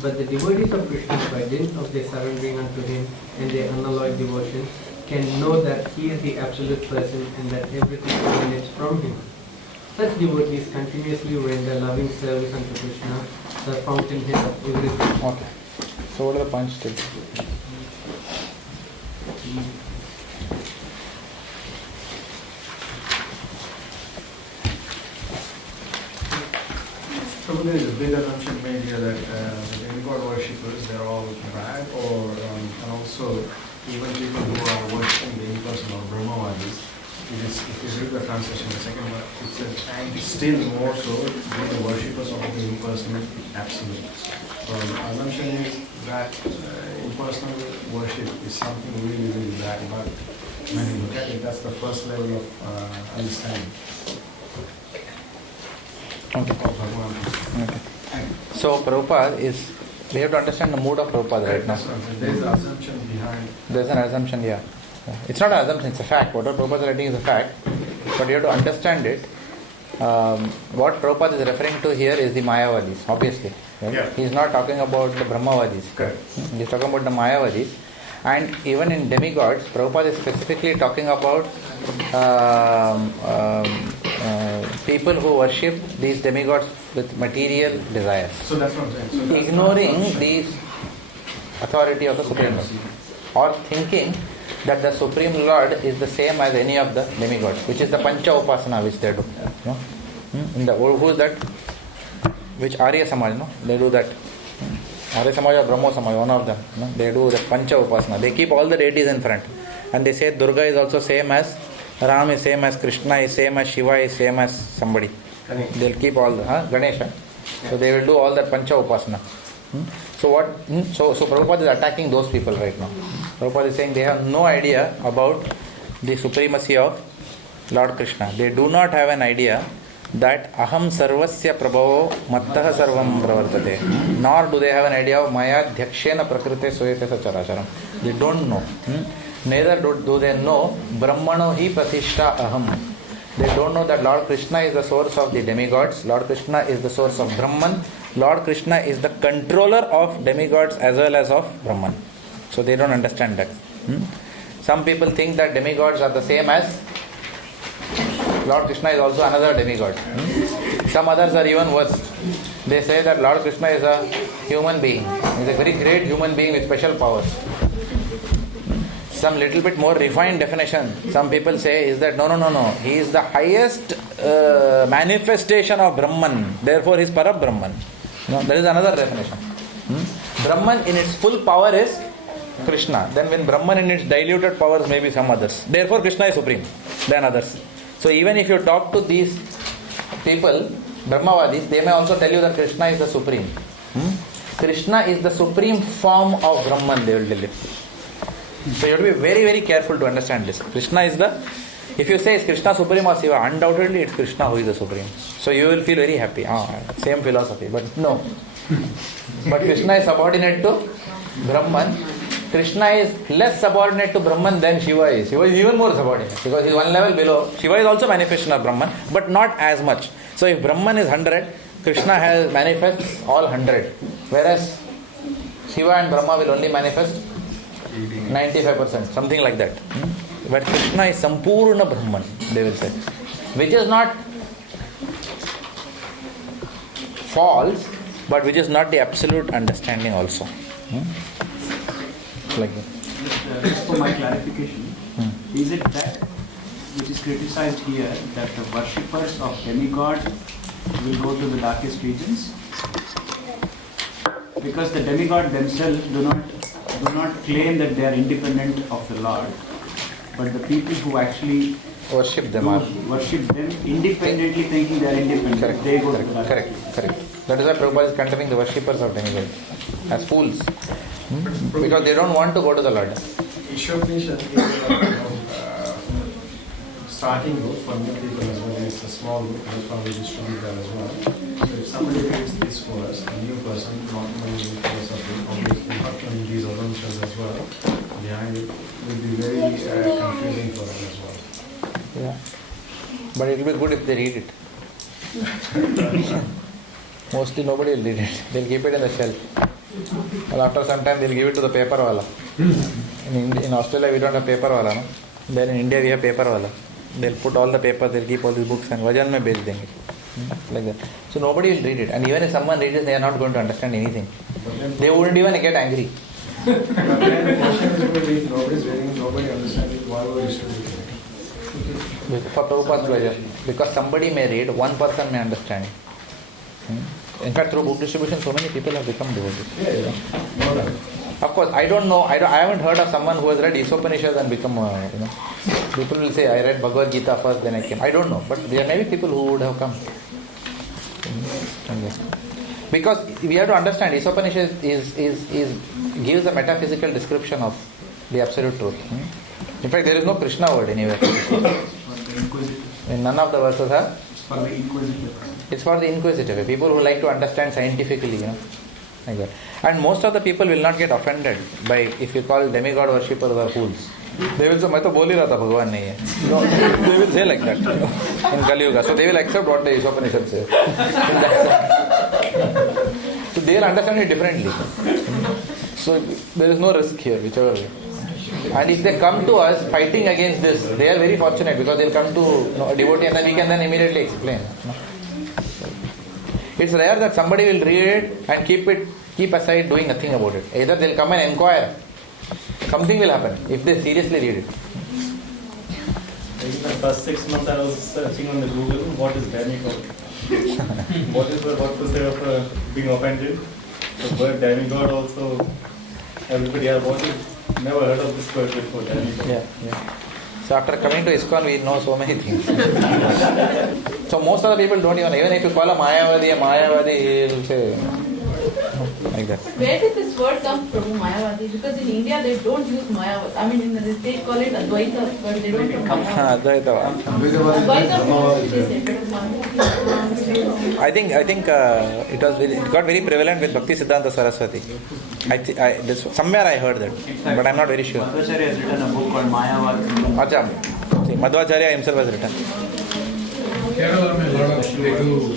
But the devotees of Krishna, by dint of their surrendering unto him and their unalloyed devotion, can know that he is the absolute person and that everything emanates from him. Such devotees continuously render loving service unto Krishna, the fountainhead of everything. Okay. So what are the points still? So there is a big assumption made here that the demigod worshippers, they're all bad, or and also even people who are worshipping the impersonal Brahmavadis. If you read the translation, the second one, it says, and still more so, the worshippers of the impersonal absolute. So the assumption is that impersonal worship is something really, really bad, but when you look at it, that's the first level of understanding. Okay. So Prabhupada is, we have to understand the mood of Prabhupada right now. There is an assumption behind. There's an assumption, yeah. It's not an assumption, it's a fact. What Prabhupada is writing is a fact, but you have to understand it. What Prabhupada is referring to here is the Mayavadis, obviously. Right? Yeah. He's not talking about the Brahmavadis. Correct. He's talking about the Mayavadis. And even in demigods, Prabhupada is specifically talking about people who worship these demigods with material desires. So that's what I'm saying. So ignoring the authority of the Supreme Lord. Or thinking that the Supreme Lord is the same as any of the demigods, which is the Pancha Upasana which they do. No? In the who is that? Which Arya Samaj, no? They do that. Arya Samaj or Brahmo Samaj, one of them. No? They do the Pancha Upasana. They keep all the deities in front. And they say Durga is also same as Ram, is same as Krishna, is same as Shiva, is same as somebody. They'll keep all the Ganesha. So they will do all that Pancha Upasana. So what? So Prabhupada is attacking those people right now. Prabhupada is saying they have no idea about the supremacy of Lord Krishna. They do not have an idea that aham sarvasya prabhavo mattah sarvam pravartate. Nor do they have an idea of maya dhyakshena prakrite soyate sacharacharam. They don't know. Neither do they know brahmano hi pratishtha aham. They don't know that Lord Krishna is the source of the demigods. Lord Krishna is the source of Brahman. Lord Krishna is the controller of demigods as well as of Brahman. So they don't understand that. Some people think that demigods are the same as Lord Krishna is also another demigod. Some others are even worse. They say that Lord Krishna is a human being. He is a very great human being with special powers. Some little bit more refined definition, some people say is that no. He is the highest manifestation of Brahman. Therefore he is Para Brahman. No, there is another definition. Brahman in its full power is Krishna. Then when Brahman in its diluted powers may be some others. Therefore Krishna is supreme than others. So even if you talk to these people, Brahmavadis, they may also tell you that Krishna is the supreme. Krishna is the supreme form of Brahman, they will tell you. So you have to be very, very careful to understand this. Krishna is the, if you say is Krishna supreme or Shiva, undoubtedly it's Krishna who is the supreme. So you will feel very happy. Same philosophy, but no. But Krishna is subordinate to Brahman. Krishna is less subordinate to Brahman than Shiva is. Shiva is even more subordinate because he is one level below. Shiva is also manifestation of Brahman, but not as much. So if Brahman is 100, Krishna has manifests all 100. Whereas Shiva and Brahma will only manifest 95%, something like that. But Krishna is Sampurna Brahman, they will say. Which is not false, but which is not the absolute understanding also. Like that. Just for my clarification, is it that which is criticized here that the worshippers of demigod will go to the darkest regions? Because the demigod themselves do not claim that they are independent of the Lord, but the people who actually worship them independently thinking they are independent. Correct. They go to the Correct. That is why Prabhupada is condemning the worshippers of demigods as fools. Because they don't want to go to the Lord. Isopanisad starting book for new people as well. It's a small book, I'll probably distribute that as well. So if somebody reads this course, a new person, not knowing the philosophy, obviously not knowing these assumptions as well, behind it will be very confusing for them as well. Yeah. But it will be good if they read it. Mostly nobody will read it. They'll keep it in the shelf. Well, after some time they'll give it to the paper wala. In Australia we don't have paper wala, no? Then in India we have paper wala. They'll put all the paper, they'll keep all these books and vajan mein bech denge. Like that. So nobody will read it. And even if someone reads it, they are not going to understand anything. They wouldn't even get angry. But then the question is, if nobody's reading, nobody understands it, why would you should read it? For Prabhupada's pleasure. Because somebody may read, one person may understand. In fact, through book distribution, so many people have become devotees. Yeah. No doubt. Of course, I don't know, I haven't heard of someone who has read Isopanisad and become, people will say, I read Bhagavad Gita first, then I came. I don't know, but there may be people who would have come. Because we have to understand, Isopanisad gives a metaphysical description of the absolute truth. In fact, there is no Krishna word anywhere. In none of the verses are. For the inquisitive. It's for the inquisitive, people who like to understand scientifically, like that. And most of the people will not get offended by if you call demigod worshippers or fools. They will say, "मैं तो बोल ही रहा था भगवान नहीं है." They will say like that in Kali Yuga. So they will accept what the Isopanishad says. So they will understand it differently. So there is no risk here, whichever way. And if they come to us fighting against this, they are very fortunate because they will come to a devotee and then we can then immediately explain. It's rare that somebody will read it and keep aside doing nothing about it. Either they will come and inquire. Something will happen if they seriously read it. In the first 6 months I was searching on the Google, what is demigod? What to say of being offended? The word demigod also, everybody has never heard of this word before, demigod. Yeah. So after coming to ISKCON, we know so many things. So most of the people don't even if you call a Mayavadi, he will say like that. Where did this word come from, Mayavadi? Because in India they don't use Mayavadi. I mean, they call it Advaita, but they don't use Mayavadi. I think it got very prevalent with Bhaktivedanta Saraswati. Somewhere I heard that, but I'm not very sure. Madhvacharya has written a book called Mayavad. Acha, see, Madhvacharya himself has written. Kerala, they do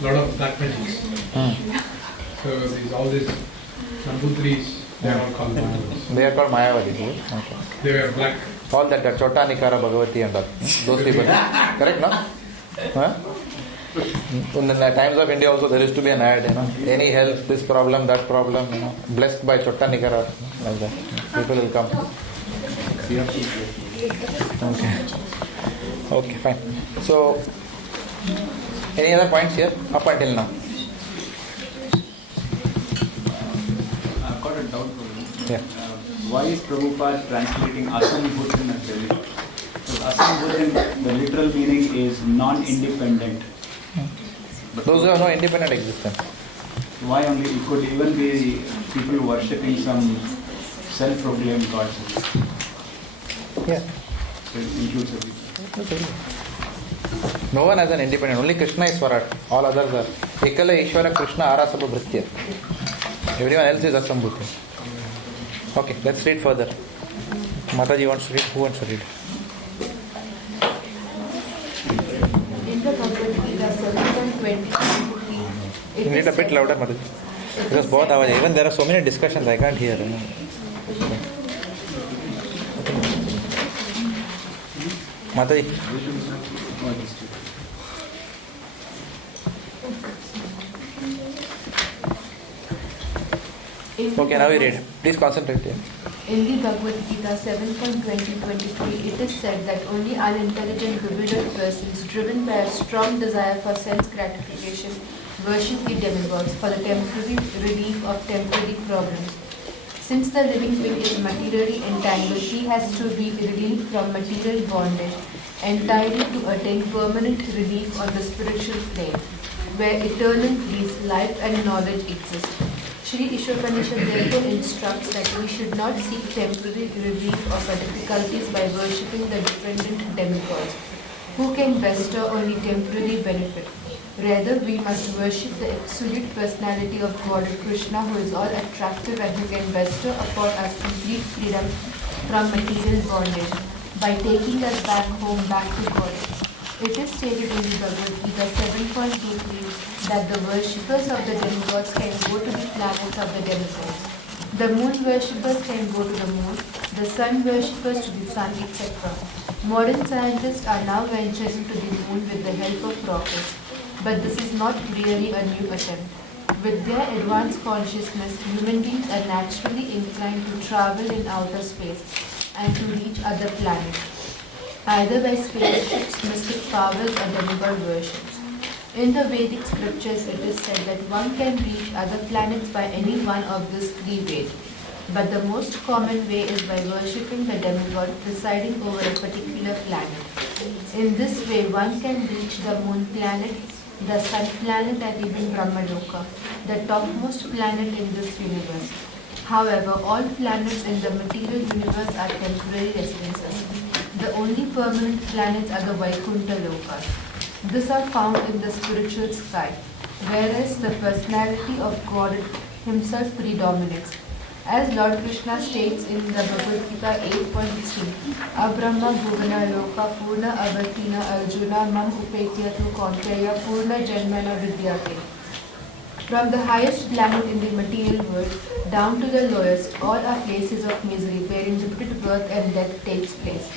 a lot of black magics. So all these Nambutris, they are all called Mayavadis. They are called Mayavadis. Okay. They wear black. All that Chota Nikara Bhagavati and all. Those people. Correct, no? Huh? In the times of India also there used to be an ad, any help, this problem, that problem, blessed by Chota Nikara, like that. People will come. Okay, fine. So, any other points here up until now? I've got a doubt for you. Yeah. Why is Prabhupada translating Asam Buddhin as Delhi? Because Asam Buddhin, the literal meaning is non-independent. But those who have no independent existence. Why only? It could even be people worshipping some self-proclaimed gods. Yeah. So it includes everything. No one has an independent. Only Krishna is Swarat. All others are Ekala Ishvara Krishna Arasabha Bhritya. Everyone else is Asambhuti. Okay, let's read further. Mataji wants to read. Who wants to read? In the Bhagavad Gita 7.20, You need a bit louder, Mataji. Because both hours. Even there are so many discussions, I can't hear. Mataji. Okay, now we read. Please concentrate here. In the Bhagavad Gita 7.20-23, it is said that only unintelligent, bewildered persons driven by a strong desire for sense gratification worship the demigods for the temporary relief of temporary problems. Since the living being is materially entangled, he has to be relieved from material bondage entirely to attain permanent relief on the spiritual plane, where eternal peace, life and knowledge exist. Sri Isopanisad therefore instructs that we should not seek temporary relief of our difficulties by worshipping the dependent demigods, who can bestow only temporary benefit. Rather, we must worship the absolute personality of God Krishna, who is all attractive and who can bestow upon us complete freedom from material bondage by taking us back home, back to God. It is stated in the Bhagavad Gita 7.23 that the worshippers of the demigods can go to the planets of the demigods. The moon worshippers can go to the moon, the sun worshippers to the sun, etc. Modern scientists are now venturing to the moon with the help of rockets. But this is not really a new attempt. With their advanced consciousness, human beings are naturally inclined to travel in outer space and to reach other planets, either by spaceships, mystic powers, or demigod versions. In the Vedic scriptures, it is said that one can reach other planets by any one of these three ways. But the most common way is by worshipping the demigod presiding over a particular planet. In this way, one can reach the moon planet, the sun planet, and even Brahmaloka, the topmost planet in this universe. However, all planets in the material universe are temporary residences. The only permanent planets are the Vaikuntha Lokas. These are found in the spiritual sky, whereas the personality of God himself predominates. As Lord Krishna states in the Bhagavad Gita 8.3, Abrahma Bhuvana Loka Purna Avartina Arjuna Mam Upetya Tu Kaunteya Purna Janmana Vidyate. From the highest planet in the material world down to the lowest, all are places of misery wherein repeated birth and death takes place.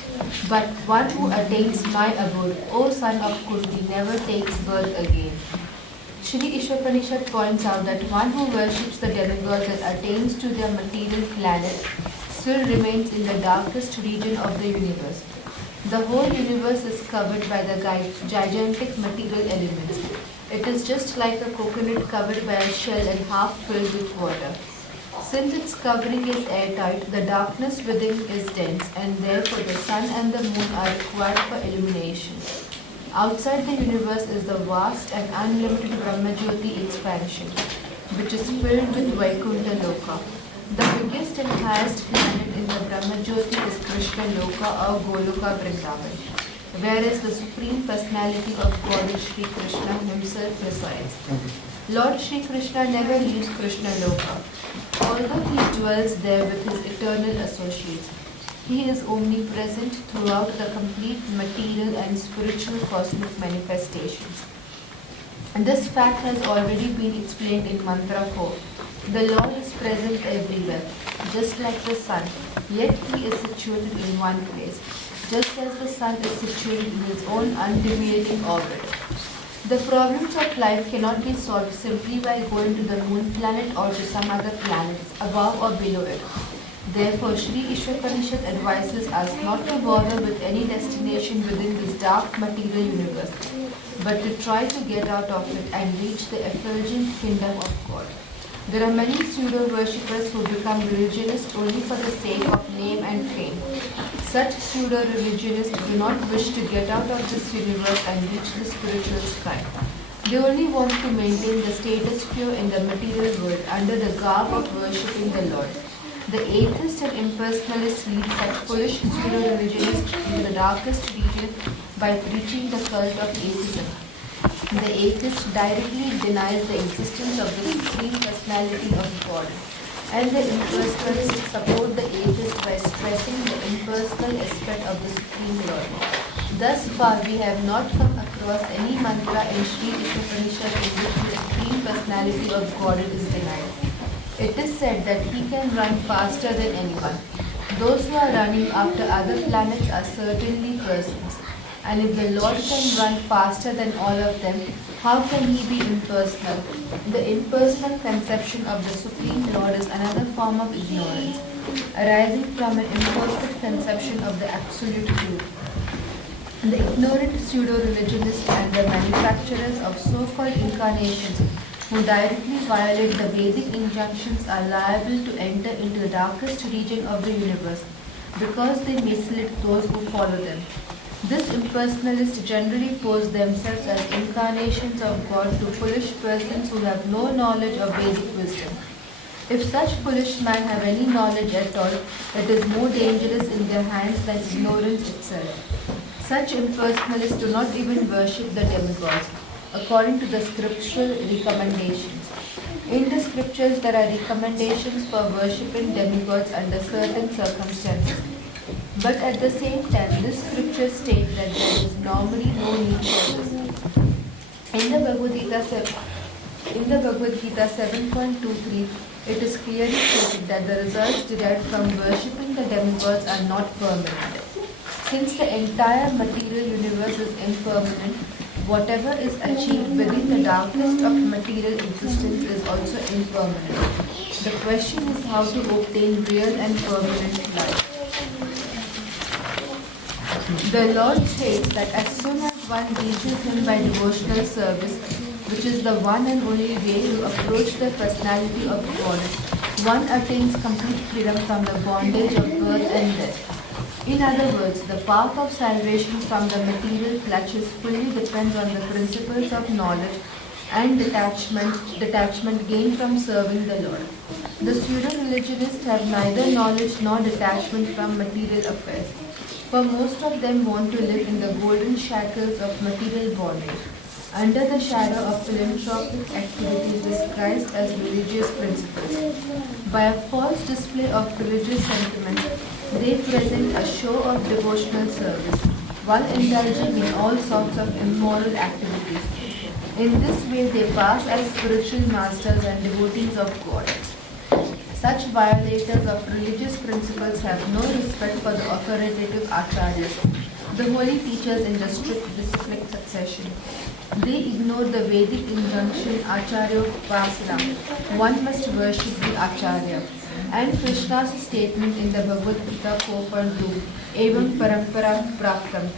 But one who attains my abode, O son of Kunti, never takes birth again. Sri Isopanisad points out that one who worships the demigods and attains to their material planet still remains in the darkest region of the universe. The whole universe is covered by the gigantic material elements. It is just like a coconut covered by a shell and half filled with water. Since its covering is airtight, the darkness within is dense, and therefore the sun and the moon are required for illumination. Outside the universe is the vast and unlimited Brahmajyoti expansion, which is filled with Vaikuntha Loka. The biggest and highest planet in the Brahmajyoti is Krishna Loka or Goloka Vrindavan, whereas the Supreme Personality of God Shri Krishna himself resides. Lord Shri Krishna never leaves Krishna Loka, although he dwells there with his eternal associates. He is omnipresent throughout the complete material and spiritual cosmic manifestations. And this fact has already been explained in Mantra 4. The Lord is present everywhere, just like the sun, yet he is situated in one place, just as the sun is situated in his own undeviating orbit. The problems of life cannot be solved simply by going to the moon planet or to some other planets above or below it. Therefore, Sri Isopanisad advises us not to bother with any destination within this dark material universe, but to try to get out of it and reach the effulgent kingdom of God. There are many pseudo-worshippers who become religionists only for the sake of name and fame. Such pseudo-religionists do not wish to get out of this universe and reach the spiritual sky. They only want to maintain the status quo in the material world under the garb of worshipping the Lord. The atheist and impersonalist lead such foolish pseudo-religionists into the darkest region by preaching the cult of atheism. The atheist directly denies the existence of the Supreme Personality of God, and the impersonalists support the atheist by stressing the impersonal aspect of the Supreme Lord. Thus far, we have not come across any mantra in Sri Isopanisad in which the Supreme Personality of God is denied. It is said that he can run faster than anyone. Those who are running after other planets are certainly persons. And if the Lord can run faster than all of them, how can he be impersonal? The impersonal conception of the Supreme Lord is another form of ignorance, arising from an imperfect conception of the Absolute Truth. The ignorant pseudo-religionists and the manufacturers of so-called incarnations who directly violate the Vedic injunctions are liable to enter into the darkest region of the universe because they mislead those who follow them. These impersonalists generally pose themselves as incarnations of God to foolish persons who have no knowledge of Vedic wisdom. If such foolish men have any knowledge at all, it is more dangerous in their hands than ignorance itself. Such impersonalists do not even worship the demigods, according to the scriptural recommendations. In the scriptures, there are recommendations for worshipping demigods under certain circumstances. But at the same time, this scripture states that there is normally no need for this. In the Bhagavad Gita 7.23, it is clearly stated that the results derived from worshipping the demigods are not permanent. Since the entire material universe is impermanent, whatever is achieved within the darkest of material existence is also impermanent. The question is how to obtain real and permanent life. The Lord states that as soon as one reaches Him by devotional service, which is the one and only way to approach the personality of God, one attains complete freedom from the bondage of birth and death. In other words, the path of salvation from the material clutches fully depends on the principles of knowledge and detachment gained from serving the Lord. The pseudo-religionists have neither knowledge nor detachment from material affairs, for most of them want to live in the golden shackles of material bondage, under the shadow of philanthropic activities disguised as religious principles. By a false display of religious sentiment, they present a show of devotional service, while indulging in all sorts of immoral activities. In this way, they pass as spiritual masters and devotees of God. Such violators of religious principles have no respect for the authoritative acharyas, the holy teachers in the strict disciplic succession. They ignore the Vedic injunction Acharya Upasana, one must worship the Acharya, and Krishna's statement in the Bhagavad Gita 4.2, Evam Parampara Praptam.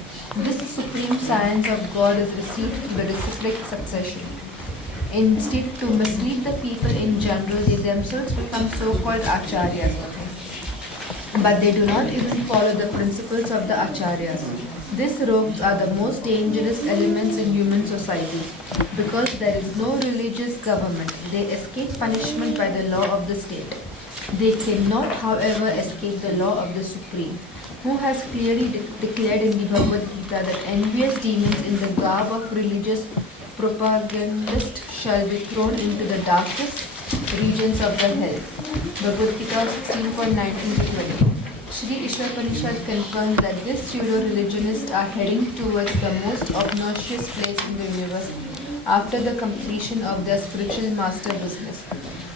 This supreme science of God is received through the disciplic succession. Instead, to mislead the people in general, they themselves become so-called acharyas. But they do not even follow the principles of the acharyas. These rogues are the most dangerous elements in human society. Because there is no religious government, they escape punishment by the law of the state. They cannot, however, escape the law of the Supreme, who has clearly declared in the Bhagavad Gita that envious demons in the garb of religious propagandists shall be thrown into the darkest regions of the hell. Bhagavad Gita 16.19-20. Sri Isopanisad confirms that these pseudo-religionists are heading towards the most obnoxious place in the universe after the completion of their spiritual master business,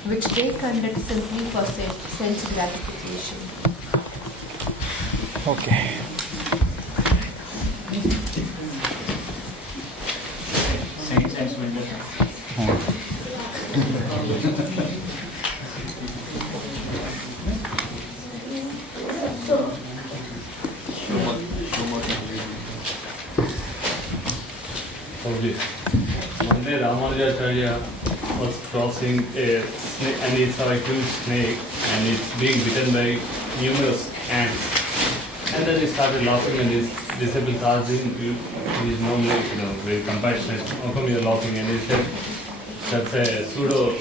which they conduct simply for sense gratification. Okay. Sense window. One day Ramanujacharya was crossing a snake and he saw a huge snake and it's being bitten by numerous ants. And then he started laughing and his disciples asked him, he is normally very compassionate, how come you are laughing? And he said, that's a pseudo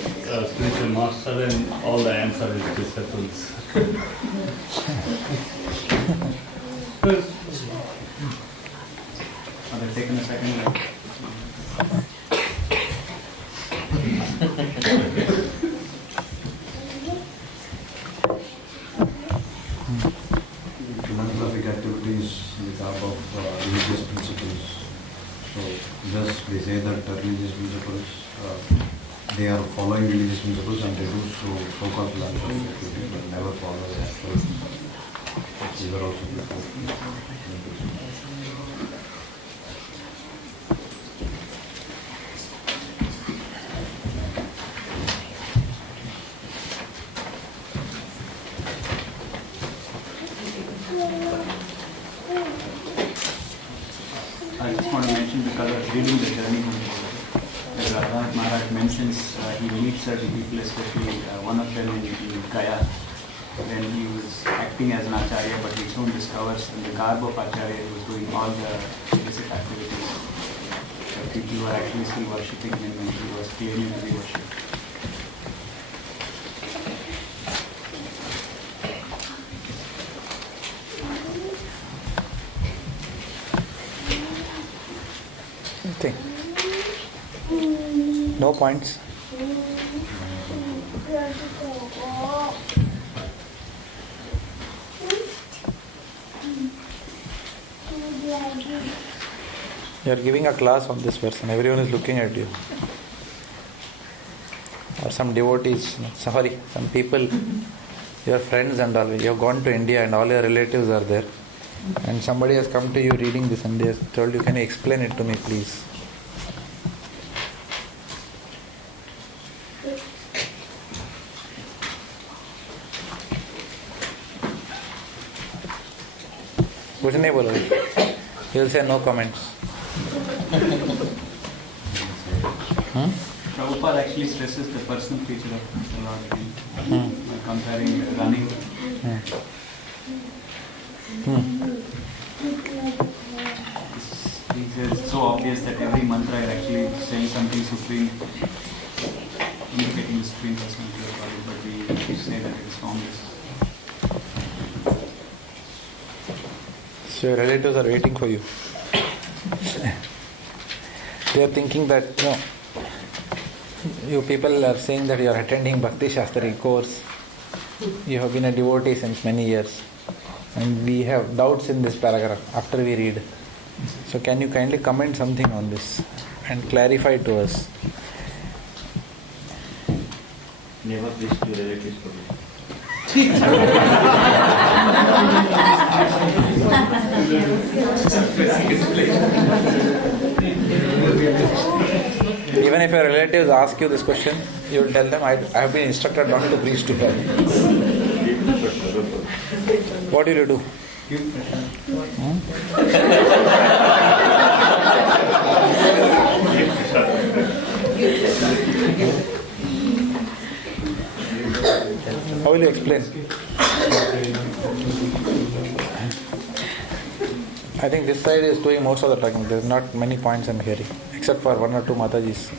spiritual master and all the ants are his disciples. They've taken a second look. Philanthropic activities in the garb of religious principles. So, just they say that religious principles, they are following religious principles and they do so-called philanthropic activities, but never follow the actual. These are also before. I just want to mention, because I was reading the journey from Radha Maharaj mentions he meets certain people, especially one of them in Gaya, when he was acting as an acharya, but he soon discovers in the garb of acharya he was doing all the illicit activities. The people were actually still worshipping him and he was clearly to be worshipped. Nothing. No points. You are giving a class on this verse and everyone is looking at you. Or some devotees, sorry, some people, your friends and all, you have gone to India and all your relatives are there. And somebody has come to you reading this and they has told you, can you explain it to me please? कुछ नहीं बोलोगे? You will say no comments. Prabhupada actually stresses the personal feature of the Lord by comparing running. He says it's so obvious that every mantra is actually saying something supreme, indicating the supreme personality of God, but we say that it is formless. So your relatives are waiting for you. They are thinking that, you people are saying that you are attending Bhakti Shastri course. You have been a devotee since many years. And we have doubts in this paragraph after we read. So can you kindly comment something on this and clarify to us? Never preach to relatives. Even if your relatives ask you this question, you will tell them, I have been instructed not to preach to them. What will you do? How will you explain? I think this side is doing most of the talking. There are not many points I'm hearing, except for one or two Matajis.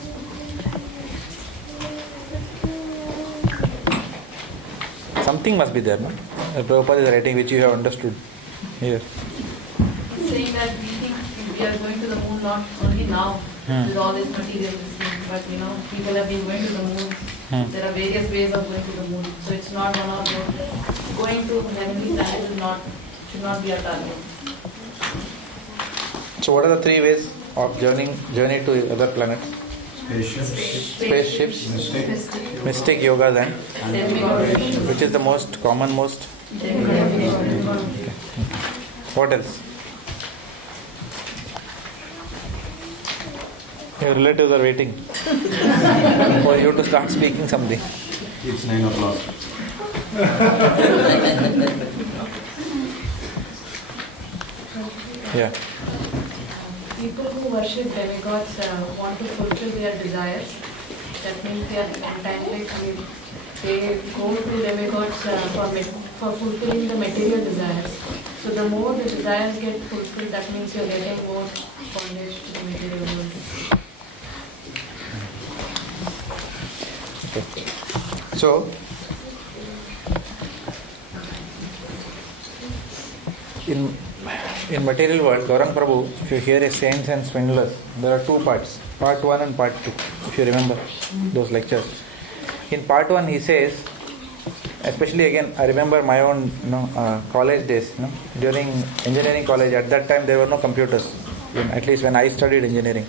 Something must be there, no? Prabhupada is writing which you have understood here. Saying that we think we are going to the moon not only now with all this material thing, but people have been going to the moon. There are various ways of going to the moon. So it's not one of those. Going to heavenly planets should not be a target. So what are the three ways of journey to other planets? Spaceships, mystic yogas and which is the most common most? Okay. What else? Your relatives are waiting for you to start speaking something. It's 9 o'clock. Yeah. People who worship demigods want to fulfill their desires. That means they are entitled. They go to demigods for fulfilling the material desires. So the more the desires get fulfilled, that means you are getting more bondage to the material world. Okay. So, in material world, Gaurang Prabhu, if you hear a saints and swindlers, there are two parts, part 1 and part 2, if you remember those lectures. In part 1 he says, especially again, I remember my own college days, during engineering college, at that time there were no computers, at least when I studied engineering.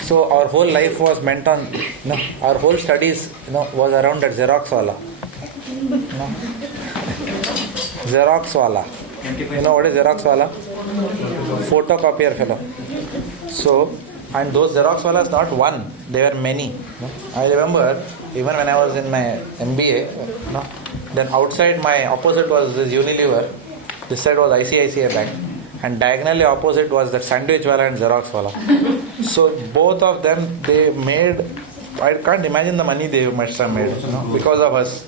So our whole life was meant on, our whole studies was around that Xerox wala. Xerox wala. You know what is Xerox wala? Photocopier fellow. So, and those Xerox walas not one, they were many. I remember even when I was in my MBA, then outside my opposite was this Unilever, this side was ICICI Bank, and diagonally opposite was that sandwich wala and Xerox wala. So both of them, they made, I can't imagine the money they must have made because of us.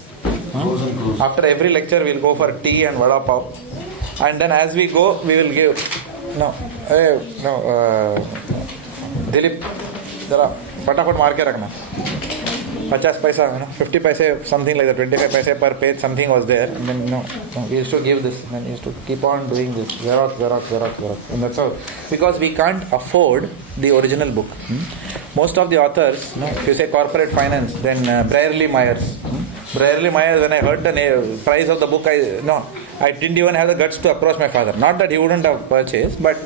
After every lecture we'll go for tea and vada pav, and then as we go we will give Dilip, जरा फटाफट मार के रखना. 50 paisa, 50 paise, something like that, 25 paise per page, something was there. And then, we used to give this, and then we used to keep on doing this, Xerox. And that's how, because we can't afford the original book. Most of the authors, if you say corporate finance, then Brierley Myers. Brierley Myers, when I heard the price of the book, I didn't even have the guts to approach my father. Not that he wouldn't have purchased, but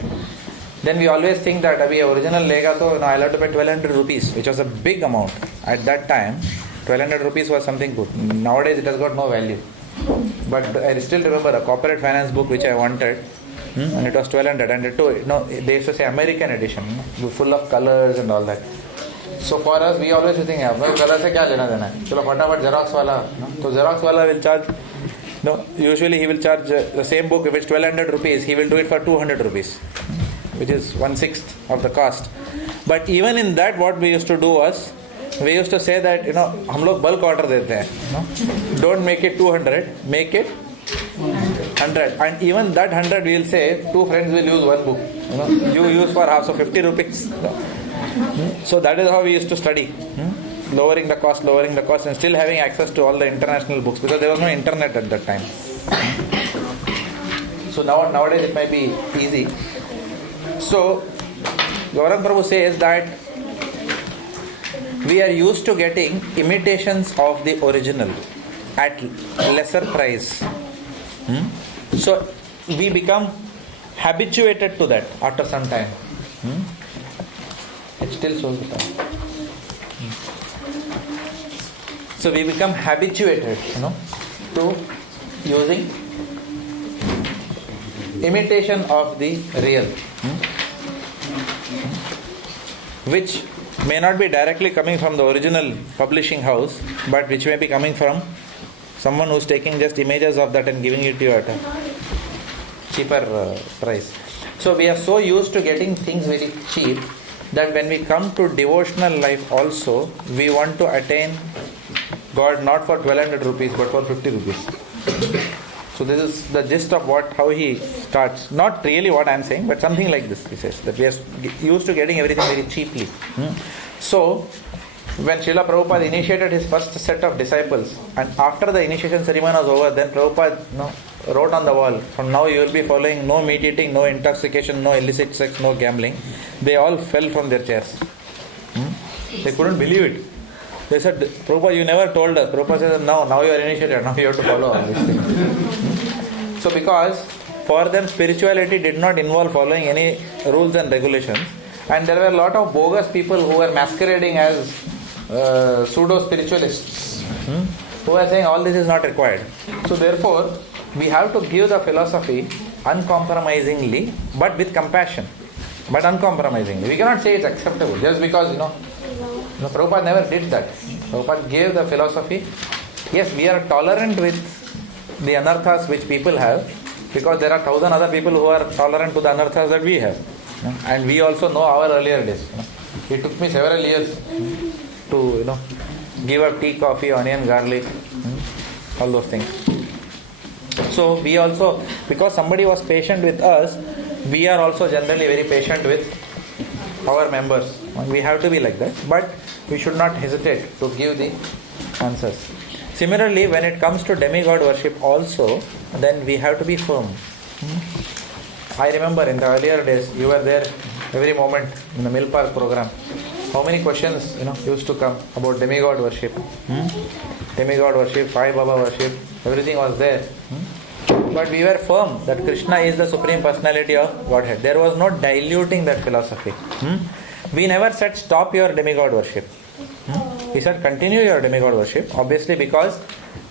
then we always think that abhi original lega to I'll have to pay 1200 rupees, which was a big amount. At that time, 1200 rupees was something good. Nowadays it has got no value. But I still remember a corporate finance book which I wanted, and it was 1200, and they used to say American edition, full of colors and all that. So for us, we always think, color se kya lena dena hai? Chalo fatapat Xerox wala. So Xerox wala will charge, usually he will charge the same book, if it's 1200 rupees, he will do it for 200 rupees. Which is 1/6 of the cost. But even in that, what we used to do was, we used to say that, हम लोग bulk order देते हैं. Don't make it 200, make it 100. And even that 100, we will say, 2 friends will use one book. You use for half, so 50 rupees. So that is how we used to study. Lowering the cost, and still having access to all the international books, because there was no internet at that time. So nowadays it might be easy. So, Gauranga Prabhu says that we are used to getting imitations of the original at lesser price. So, we become habituated to that after some time. It still shows the time. So, we become habituated, to using imitation of the real. Which may not be directly coming from the original publishing house, but which may be coming from someone who's taking just images of that and giving it to you at a cheaper price. So we are so used to getting things very cheap that when we come to devotional life also, we want to attain God not for 1200 rupees but for 50 rupees. So this is the gist of how he starts. Not really what I am saying, but something like this. He says that we are used to getting everything very cheaply. So when Srila Prabhupada initiated his first set of disciples, and after the initiation ceremony was over, then Prabhupada wrote on the wall, from now you will be following no meat eating, no intoxication, no illicit sex, no gambling. They all fell from their chairs. They couldn't believe it. They said, Prabhupada, you never told us. Prabhupada said, now you are initiated, now you have to follow all these things. So because for them spirituality did not involve following any rules and regulations, and there were a lot of bogus people who were masquerading as pseudo-spiritualists, who were saying all this is not required. So therefore, we have to give the philosophy uncompromisingly, but with compassion. But uncompromisingly. We cannot say it's acceptable just because, Prabhupada never did that. Prabhupada gave the philosophy. Yes, we are tolerant with the anarthas which people have, because there are 1,000 other people who are tolerant to the anarthas that we have. And we also know our earlier days. It took me several years to, give up tea, coffee, onion, garlic, all those things. So we also, because somebody was patient with us, we are also generally very patient with our members. We have to be like that, but we should not hesitate to give the answers. Similarly, when it comes to demigod worship also, then we have to be firm. I remember in the earlier days, you were there every moment in the Mill Park program. How many questions used to come about demigod worship? Demigod worship, Sai Baba worship, everything was there. But we were firm that Krishna is the Supreme Personality of Godhead. There was no diluting that philosophy. We never said stop your demigod worship. We said continue your demigod worship, obviously, because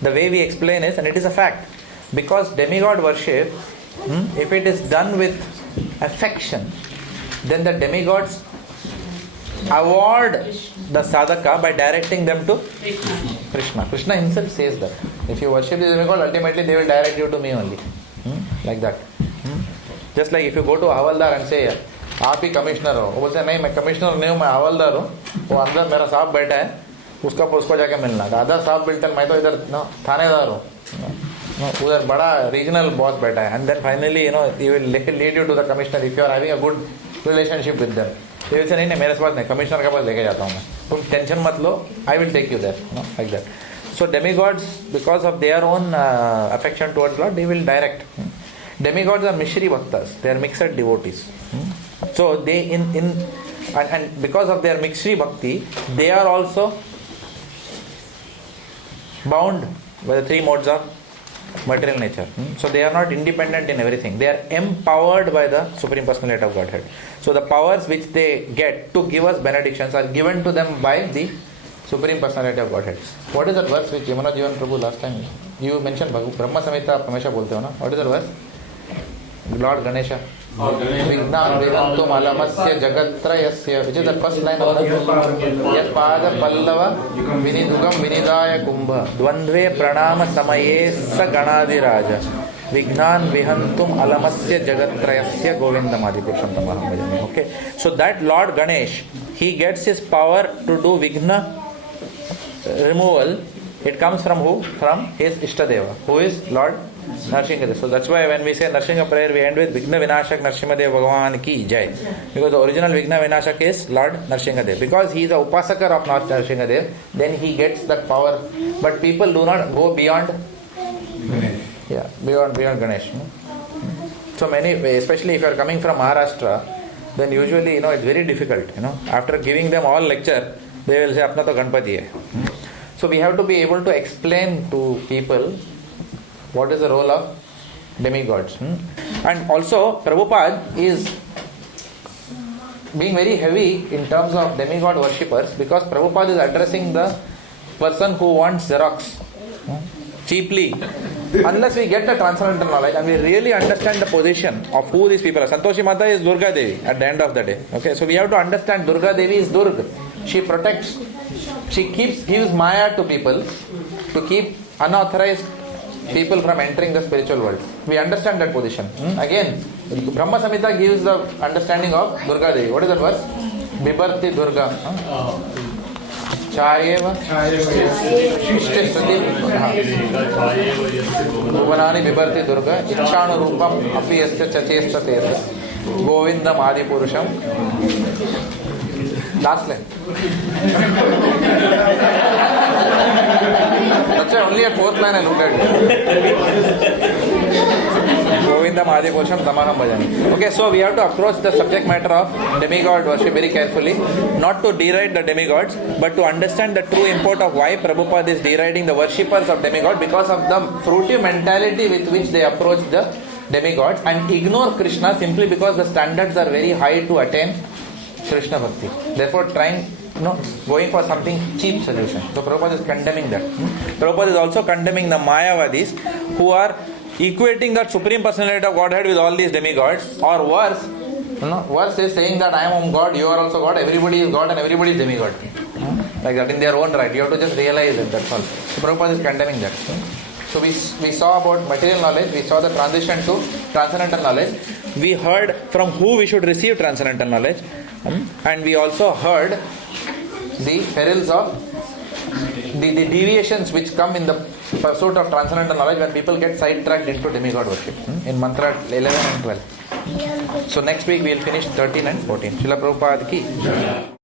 the way we explain is, and it is a fact, because demigod worship, if it is done with affection, then the demigods award the sadhaka by directing them to Krishna. Krishna himself says that. If you worship the demigod, ultimately they will direct you to me only. Like that. Just like if you go to Havaldar and say, आप ही commissioner हो, वो बोलते नहीं मैं commissioner नहीं हूँ, मैं हवलदार हूँ, वो अंदर मेरा साहब बैठा है, उसको जाके मिलना, दादा साहब बिल्टन, मैं तो इधर थानेदार हूँ, उधर बड़ा रीजनल बॉस बैठा है, and then finally he will lead you to the commissioner if you are having a good relationship with them. They will say नहीं मेरे पास नहीं, कमिश्नर के पास लेके जाता हूँ मैं. tension mat lo, I will take you there. Like that. So demigods, because of their own affection towards Lord, they will direct. Demigods are Mishri Bhaktas, they are mixed devotees. So they and because of their Mishri Bhakti, they are also bound by the three modes of material nature. So they are not independent in everything. They are empowered by the Supreme Personality of Godhead. So the powers which they get to give us benedictions are given to them by the Supreme Personality of Godhead. What is that verse which Yamuna Jivan Prabhu last time you mentioned? Brahma Samhita Pramesha bolte ho na? What is that verse? Lord Ganesha. Vignan Vedantum Alamasya Jagatrayasya, which is the first line of the Yat Pada Pallava Vinidugam Vinidaya Kumbha Dvandve Pranama Samaye Sa Ganadi Raja Vignan Vihantum Alamasya Jagatrayasya Govindamadi Purusham Tamaham Bhajami. Okay, so that Lord Ganesh, he gets his power to do Vigna removal. It comes from who? From his Ishtadeva, who is Lord Narsinghadev. So that's why when we say Narsingha prayer, we end with Vigna Vinashak Narsimhadev Bhagavan Ki Jai. Because the original Vigna Vinashak is Lord Narsinghadev. Because he is a upasakar of Lord Narsinghadev, then he gets that power. But people do not go beyond Ganesh. Yeah, beyond Ganesh. So many, especially if you are coming from Maharashtra, then usually, it's very difficult. After giving them all lecture, they will say, Apna to Ganpati hai. So we have to be able to explain to people what is the role of demigods. And also, Prabhupada is being very heavy in terms of demigod worshippers, because Prabhupada is addressing the person who wants Xerox cheaply. Unless we get the transcendental knowledge and we really understand the position of who these people are. Santoshi Mata is Durga Devi at the end of the day. Okay, so we have to understand Durga Devi is Durga. She protects, she gives Maya to people to keep unauthorized people from entering the spiritual world. We understand that position. Again, Brahma Samhita gives the understanding of Durga Devi. What is that verse? Bibharti Durga. Chayeva Shishti Sati Bhuvanani Bibharti Durga Ichchanu Rupam Apiyasya Chachesta Tesa Govindam Adi Purusham. Last line. That's why only at fourth line I looked at it. Govindam Adi Purusham Tamaham Bhajami. Okay, so we have to approach the subject matter of demigod worship very carefully, not to deride the demigods, but to understand the true import of why Prabhupada is deriding the worshippers of demigod, because of the fruitive mentality with which they approach the demigods and ignore Krishna simply because the standards are very high to attain Krishna Bhakti. Therefore, going for something cheap solution. So Prabhupada is condemning that. Prabhupada is also condemning the Mayavadis who are equating the Supreme Personality of Godhead with all these demigods, or worse, worse is saying that I am God, you are also God, everybody is God and everybody is demigod. Like that in their own right. You have to just realize it, that's all. So Prabhupada is condemning that. So we saw about material knowledge, we saw the transition to transcendental knowledge. We heard from who we should receive transcendental knowledge. And we also heard the perils of the deviations which come in the pursuit of transcendental knowledge when people get sidetracked into demigod worship in mantra 11 and 12. So next week we will finish 13 and 14. Srila Prabhupada ki.